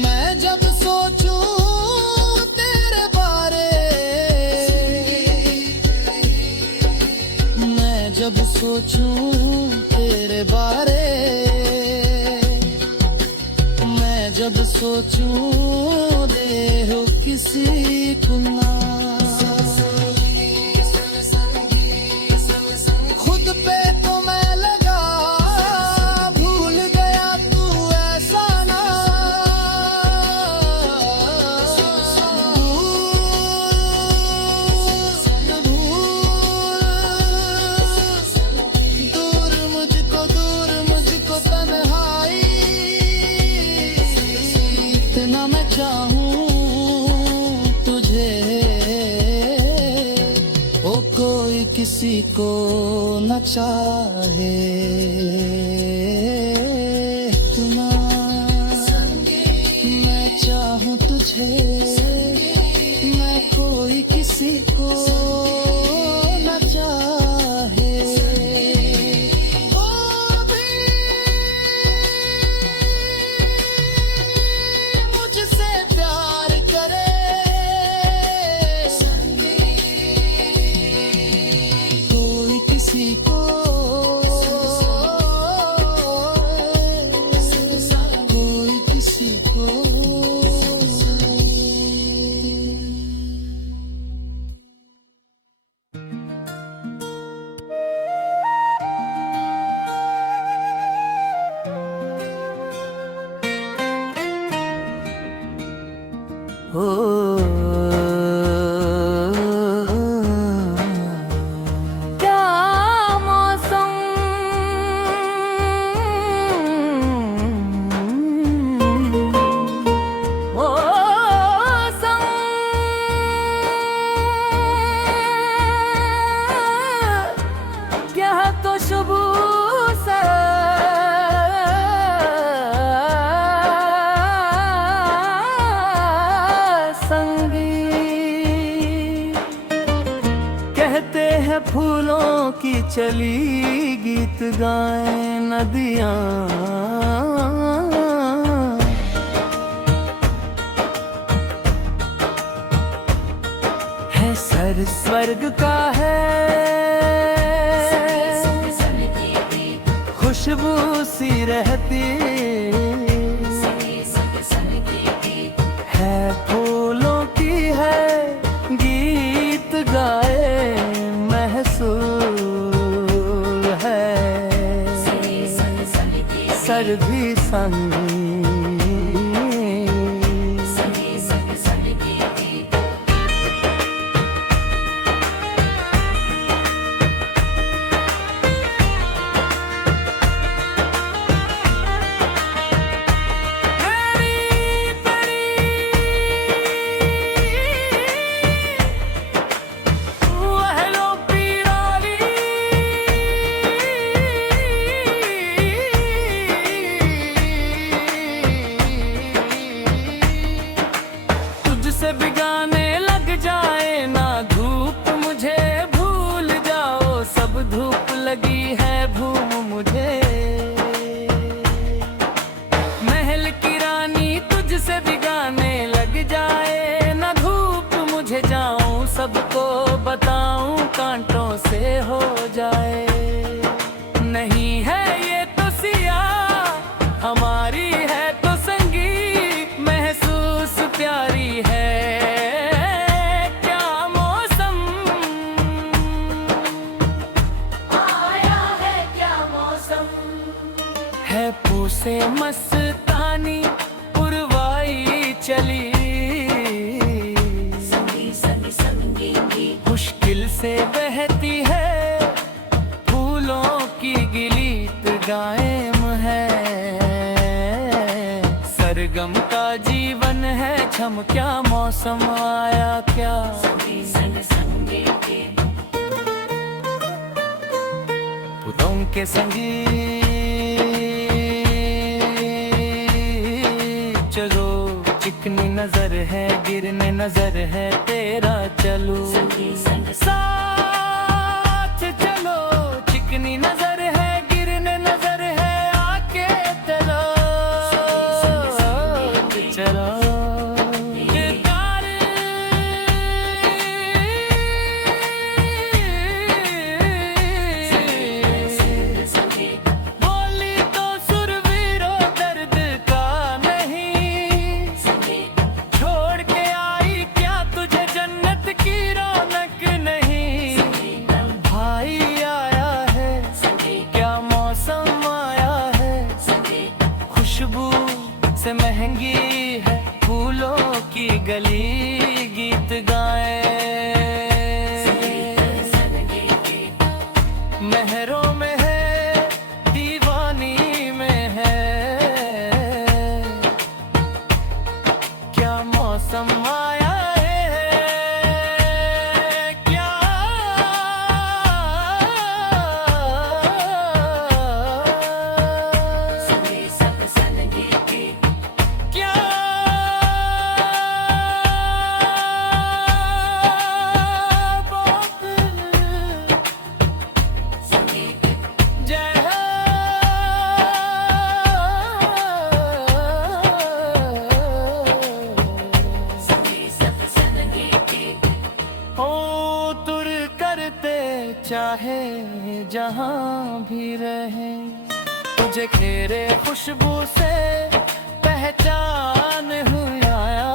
मैं जब सोचूं तेरे बारे मैं जब सोचूं तेरे बारे जब सोचूं दे हो किसी को ना खुद पे तो मैं लगा भूल गया तू ऐसा ना किसी को न चाहे इतना, मैं चाहूं तुझे, मैं कोई किसी को न चाहे। वो भी मुझसे प्यार करे, कोई किसी को, कोई किसी को। क्या मौसम, मौसम, क्या तो शुभ से संगी, कहते हैं फूलों की चली गीत गाएं नदियां, है सर स्वर्ग का है, खुशबू सी रहती है, फूलों की है गीत गाए महसूस है, सर भी संगी। तुझसे बिगाने लग जाए ना धूप मुझे, भूल जाओ सब धूप लगी है भूम मुझे, महल की रानी तुझसे बिगाने लग जाए ना धूप मुझे, जाऊं सबको बताऊं कांटों से हो जाए, नहीं है ये तो सिया हमारी है तो संगी, महसूस प्यारी है क्या मौसम, आया है क्या मौसम, है पूसे मस्तानी पुरवाई चली, संगी संगी संगी मुश्किल से बहती है, फूलों की गिलीत गायम है, सरगम का जीवन है छम, क्या मौसम आया क्या, फूलों के संगी चलो, चिकनी नजर है गिरने नजर है तेरा चलो, साथ चलो, चिकनी नजर है गिरने नजर है आके चलो, चलो बोली तो सुरवीरो दर्द का नहीं, छोड़ के आई क्या तुझे जन्नत की रौनक नहीं, भाई आया है क्या मौसम आया है, खुशबू से महंगी है फूलों की गली, गीत गाए महरों में है दीवानी में है, क्या मौसम आया है क्या चाहे जहां भी रहे। तुझे घेरे खुशबू से पहचान हुई आया,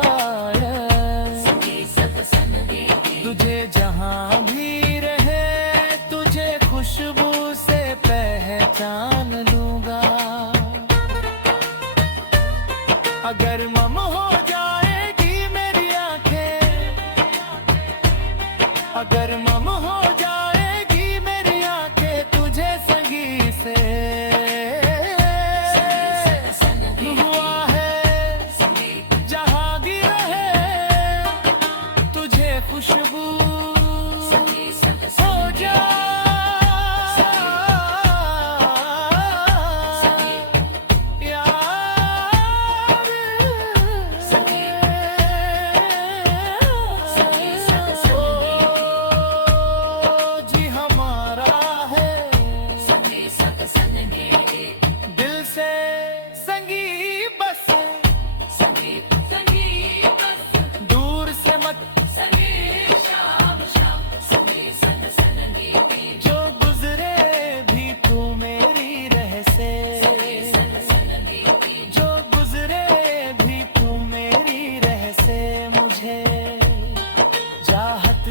तुझे जहां भी रहे तुझे खुशबू से पहचान लूंगा। अगर मम हो जाएगी मेरी आंखें, अगर मम हो जाएगी मेरी आंखें तुझे संगी से हुआ है जहां भी रहे तुझे खुशबू हो जा।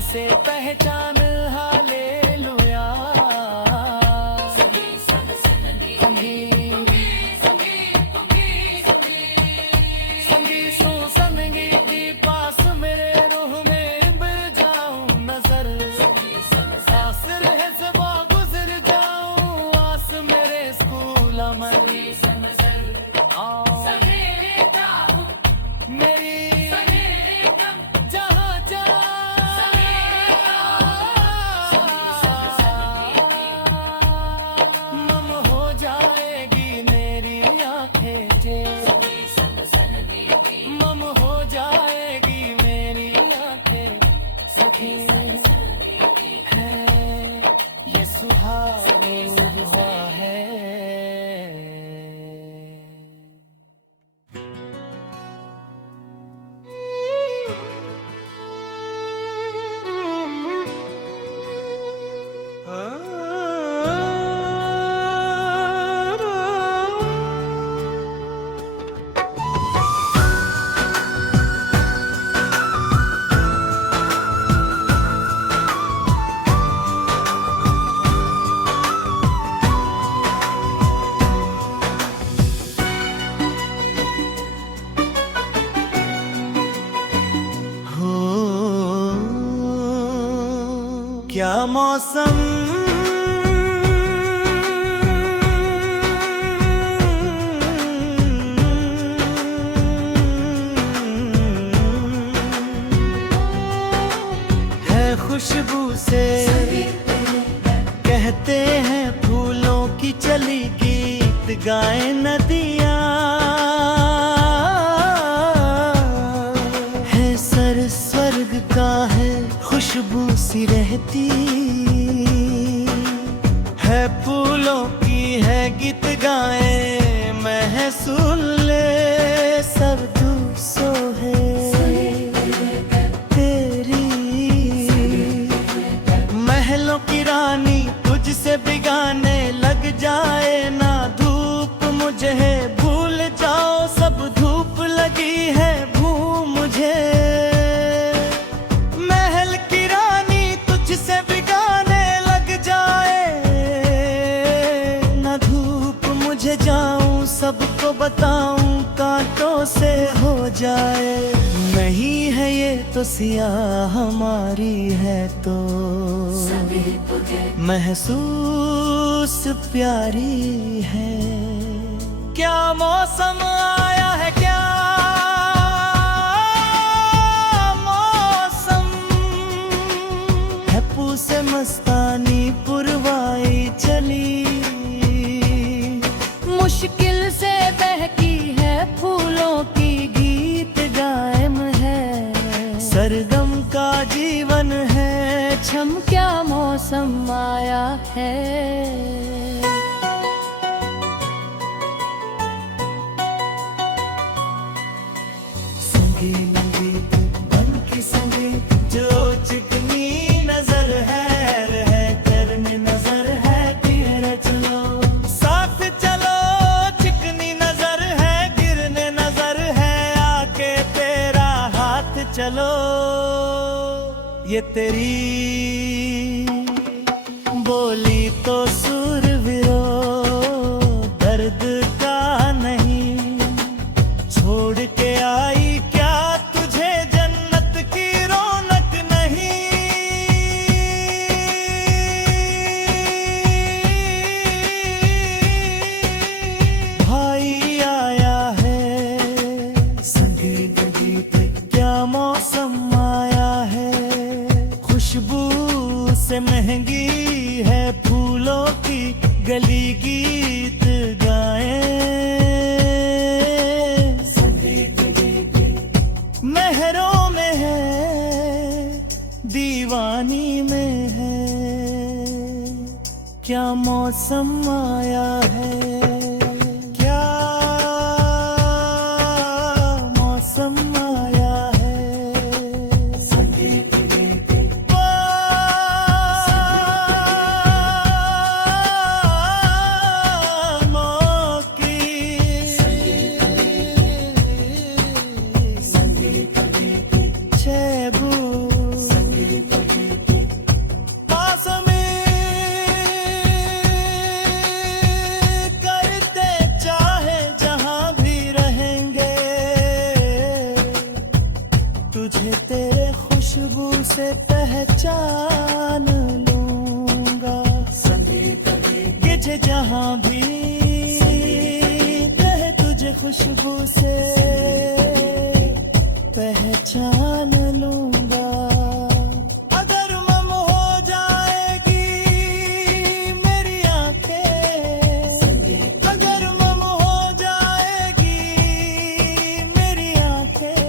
से पहचान हालेलुया। संगी सो संगी की पास मेरे रूह में मिल जाऊं नजर। आस रहे सबा गुजर जाऊं आस मेरे स्कूल अमल। मेरी ये सुहाना हुआ है। क्या मौसम है खुशबू से कहते हैं फूलों की चली गीत गाए नदियाँ। है सर स्वर्ग का है खुशबू सी रहती है फूलों की है गीत गाए महसूल ले सब दूसो है तेरी। महलों की रानी तुझसे बिगाने लग जाए ना धूप मुझे भूल जाओ सब धूप लगी है भूम मुझे। सबको बताऊं कांटों से हो जाए नहीं है ये तो सियाह हमारी है तो महसूस प्यारी है। क्या मौसम आया है क्या मौसम है पूसे मस्तानी पुरवाई चली। मुश्किल से बहकी है फूलों की गीत गायम है। सरगम का जीवन है छम क्या मौसम आया है। संगीत बन के संगीत जो चिकनी नजर है करने ये तेरी बोली तो सुर विरो दर्द का नहीं, छोड़ के आई क्या तुझे जन्नत की रौनक नहीं। भाई आया है संगीत गीत, क्या मौसम आया है, खुशबू से महंगी है फूलों की गली, गीत गाए महरों में है दीवानी में है, क्या मौसम आया है, क्या मौसम आया है। तुझे तेरे खुशबू से पहचान लूंगा, तुझे जहां भी कहे तुझे खुशबू से पहचान लूंगा। अगर मम हो जाएगी मेरी आंखें, अगर मम हो जाएगी मेरी आंखें,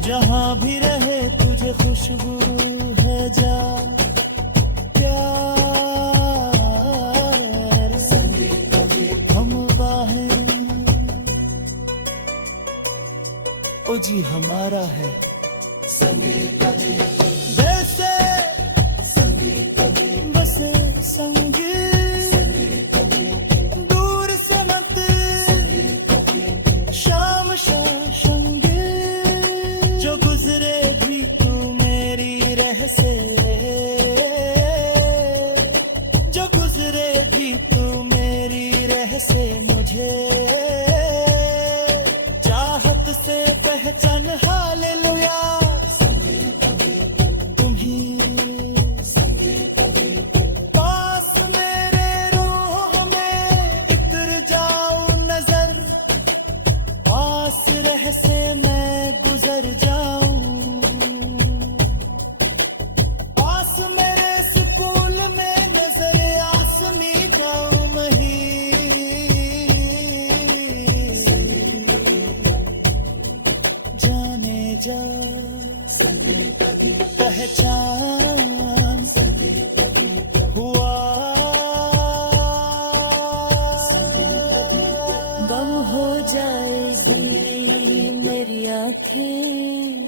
जहाँ भी रहे तुझे खुशबू है जा प्यार हम बाहें ओ जी हमारा है वैसे बसे संगीत दूर से मत शाम शाम जो गुजरे भी तू मेरी रह से, जो गुजरे भी तू मेरी रह से, मुझे चाहत से पहचान हालेलुया तुम ही पास मेरे रूह में इतर जाऊं नजर, पास रह से मैं गुजर जाऊं, पास मेरे स्कूल में नजर आसमी गाऊं मही, जाने जा पहचान हुआ गम हो जाएगी मेरी आँखें,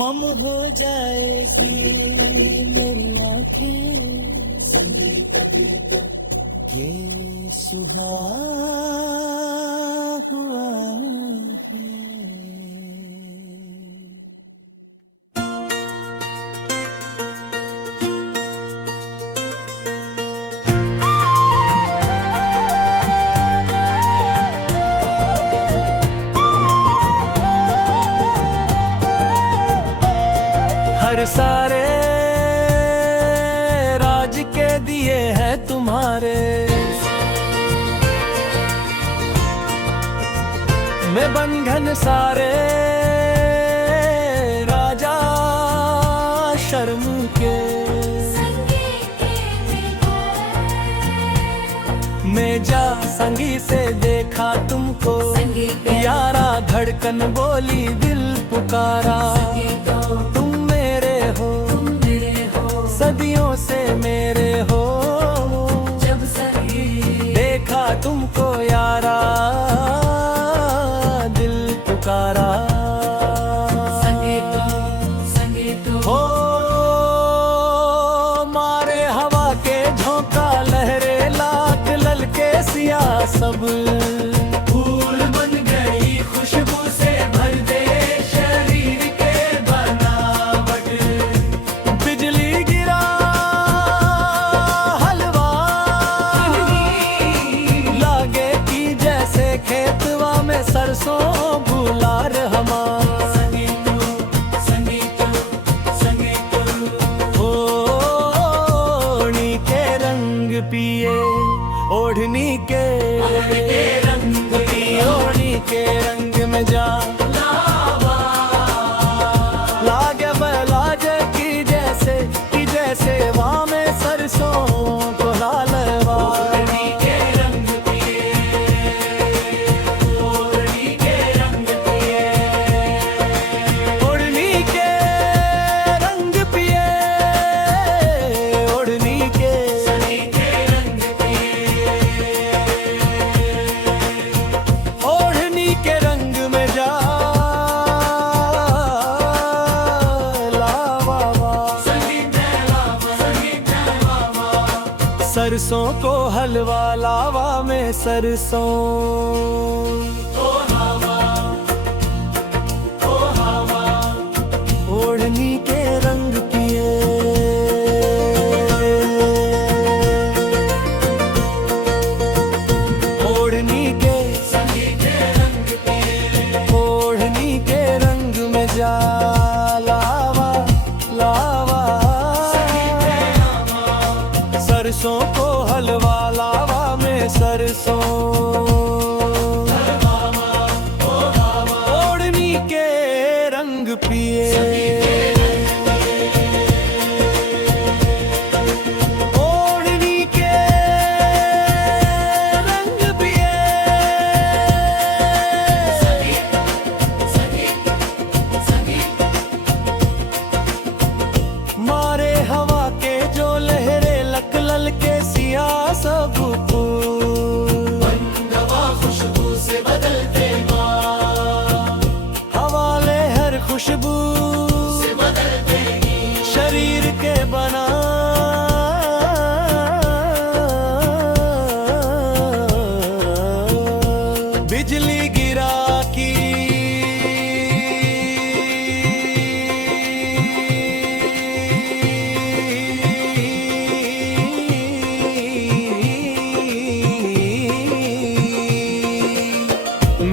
मम हो जाएगी मेरी आँखें, ये सुहाना हुआ है। हर सारे राज के दिए हैं तुम्हारे, मैं बंधन सारे राजा शर्म के, मैं जा संगी से देखा तुमको यारा, धड़कन बोली दिल पुकारा, तुम मेरे हो सदियों से मेरे हो, जब सही देखा तुमको यारा दिल पुकारा, संगीत हो मारे हवा के झोंका लहरे लाख ललके सिया सरसों को हलवा लावा में सरसों ओ हवा ओढ़नी के रंग पिए ओढ़नी के रंग पिए ओढ़नी के रंग में जा लावा लावा सरसों को हलवा लावा में सरसों ओढ़नी के रंग पिए ओढ़नी के रंग पिए मारे हवा के जो लहरे लक लल के सिया सब खुशबू से बदलते हवाले हर खुशबू से बदलते शरीर के बना बिजली गिरा की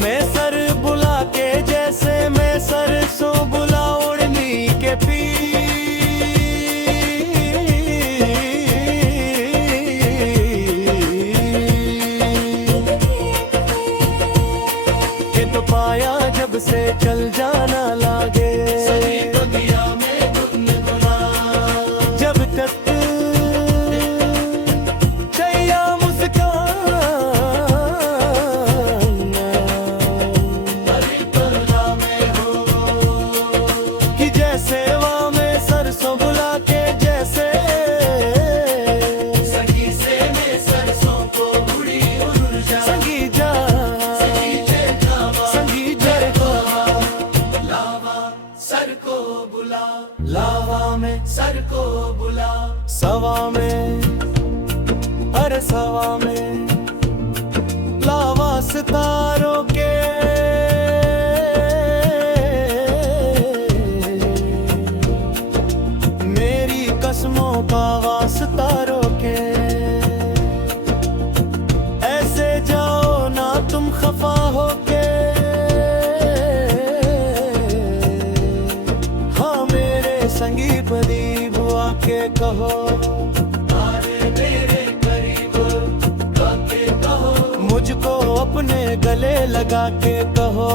मैं सर बुला के जैसे मैं सरसों बुला ओढ़नी के पी के तो पाया जब से चल जाना लागे दुनिया में गुनगुना जब तक चैया मुस्कान कि जैसे वहाँ में सरसों बुला के जैसे संगी से मैं सरसों को बुड़ी उड़ जा संगी जा संगी जर को लावा सर को बुला लावा में सर को बुला सवा में अरे सवा में लावा सितारों के मेरी कसमों का वास्ता रोके ऐसे जाओ ना तुम खफा होके हाँ मेरे संगी करीब आके कहो अरे मेरे करीब आके कहो मुझको अपने गले लगा के कहो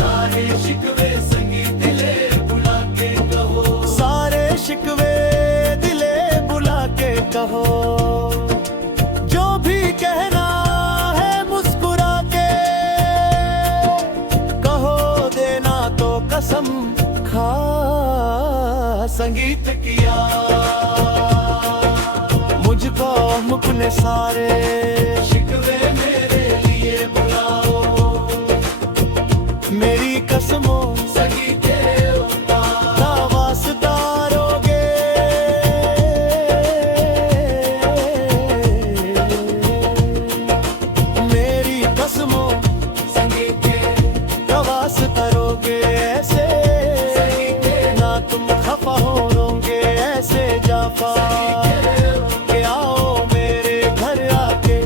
सारे शिकवे संगी दिले बुला के कहो सारे शिकवे दिले बुला के कहो जो भी कहना है मुस्कुरा के कहो देना तो कसम खा संगीत किया मुझको अपने सारे शिकवे मेरे लिए बुलाओ मेरी कसमों संगीत के आओ मेरे घर आके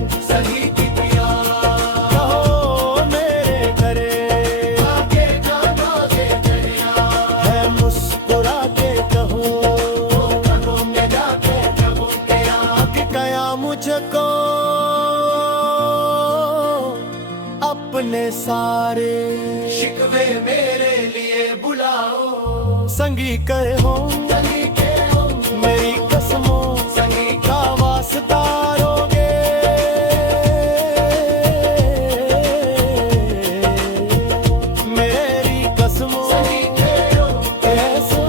कहो मेरे घरे है मुस्कुरा के कहो कि कया मुझको अपने सारे शिकवे मेरे लिए बुलाओ संगी कहे हो मेरी कसमों का वास्ता रोगे मेरी कसमों ऐसो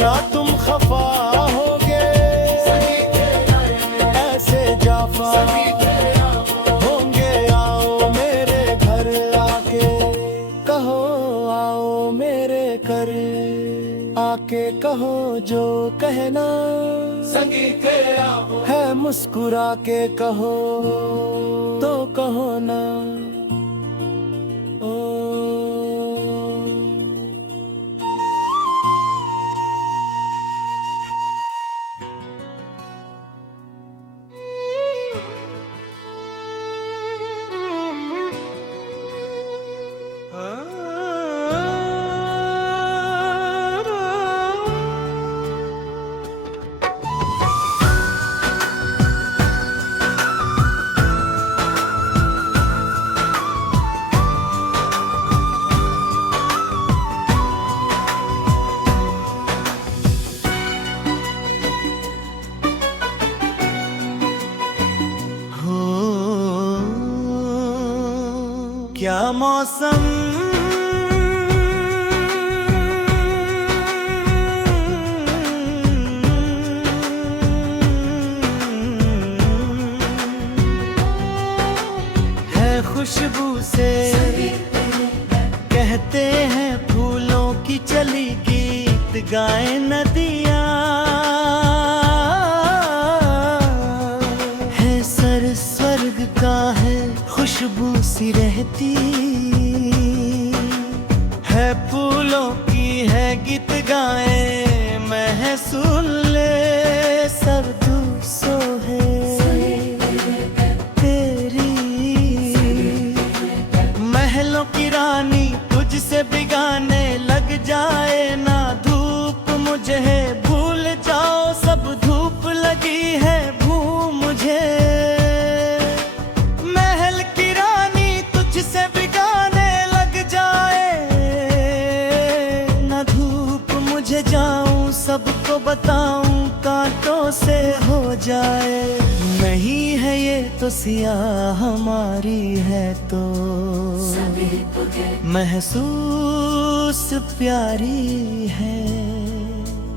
ना तुम खफा होगे ऐसे जाफा होंगे आओ मेरे घर आके कहो आओ मेरे घर के कहो जो कहना, संगीत आप है मुस्कुरा के कहो तो कहो ना। ओ क्या मौसम है खुशबू से, कहते हैं फूलों की चली गीत गाए नदियाँ, है सर स्वर्ग का है खुशबू सी रहती, है फूलों की है गीत गाए मैं सुन ले, सब तू सो है तेरी, महलों की रानी तुझसे बिगाने लग जाए ना धूप मुझे, भूल जाओ सब धूप लगी है भूम मुझे, से बिगाने लग जाए न धूप मुझे, जाऊं सबको बताऊं कांटों से हो जाए, नहीं है ये तो सियाह हमारी है तो महसूस प्यारी है।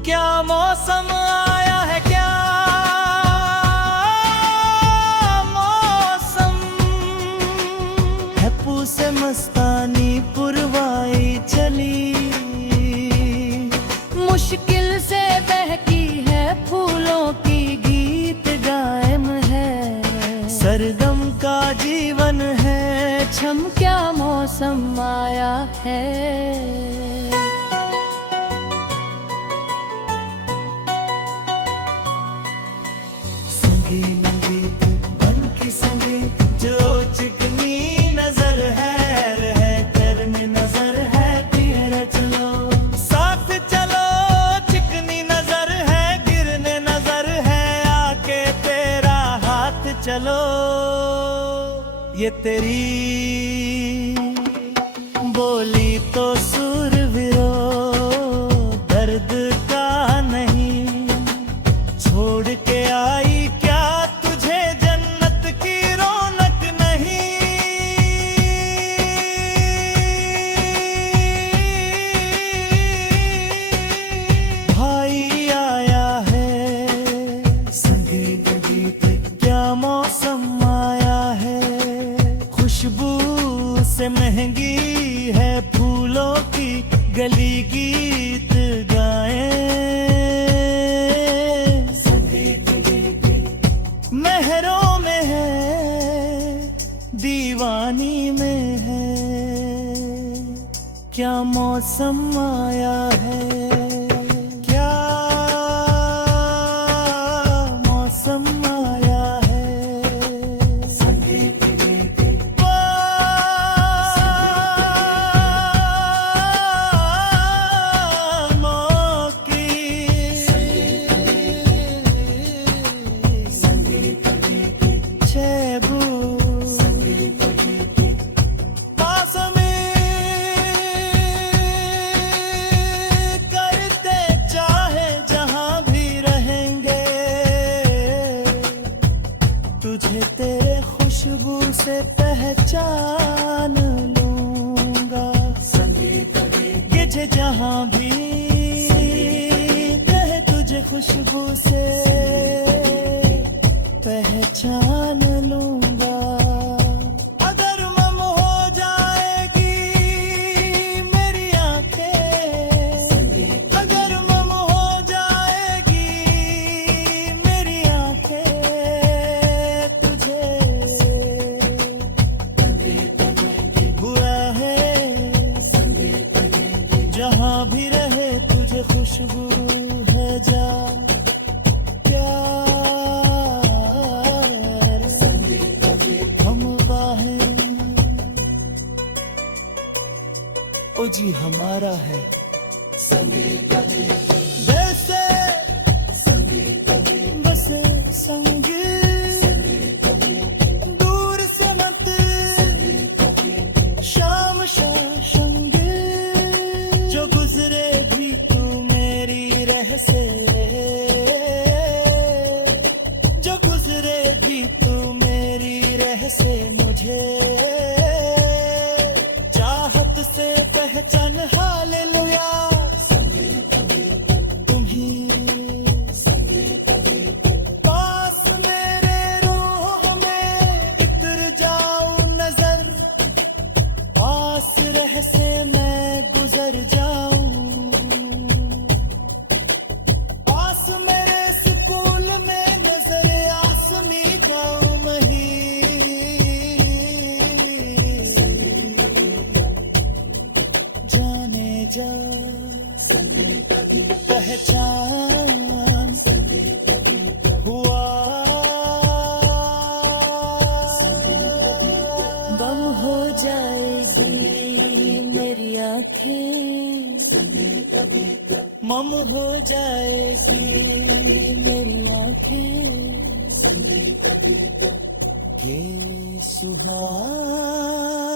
क्या मौसम आया है क्या से मस्तानी पुरवाई चली, मुश्किल से बहकी है फूलों की गीत गायम है, सरगम का जीवन है छम क्या मौसम आया है। संगीत बन की संगीत जो चिकनी नजर है करने नजर है तेरा, चलो साथ चलो चिकनी नजर है गिरने नजर है, आके तेरा हाथ चलो, ये तेरी बोली तो सुर विरो दर्द का नहीं, छोड़ के आई क्या तुझे जन्नत की रौनक नहीं, भाई आया है संगीत गीत क्या मौसम आया है, खुशबू से महंगी है फूलों की गली गीत गाए, मेहरों में है दीवानी में है, क्या मौसम आया है, क्या मौसम आया है, तुझे तेरे खुशबू से पहचान लूंगा, तुझे जहां भी कहे तुझे खुशबू से पहचान लूंगा, अगर मम हो जाएगी मेरी आंखें, अगर मम भी रहे तुझे खुशबू है जा प्यार हम है ओ जी हमारा है वैसे बसे संगीत दूर से मत शाम शाशंगी जो गुजरे भी तू मेरी रह से जो गुजरे भी तू मेरी रह से मुझे चाहत से पहचान हालेलुया तुम ही पास मेरे रूह में इतर जाऊं नजर पास रह से मैं गुजर जाऊं पास मेरे स्कूल में नजर आसमी जाऊं मही जाने जा पहचान हुआ बम हो जाएगी मेरी आँखें मम हो जाएगी मेरी आँखें ये सुहाना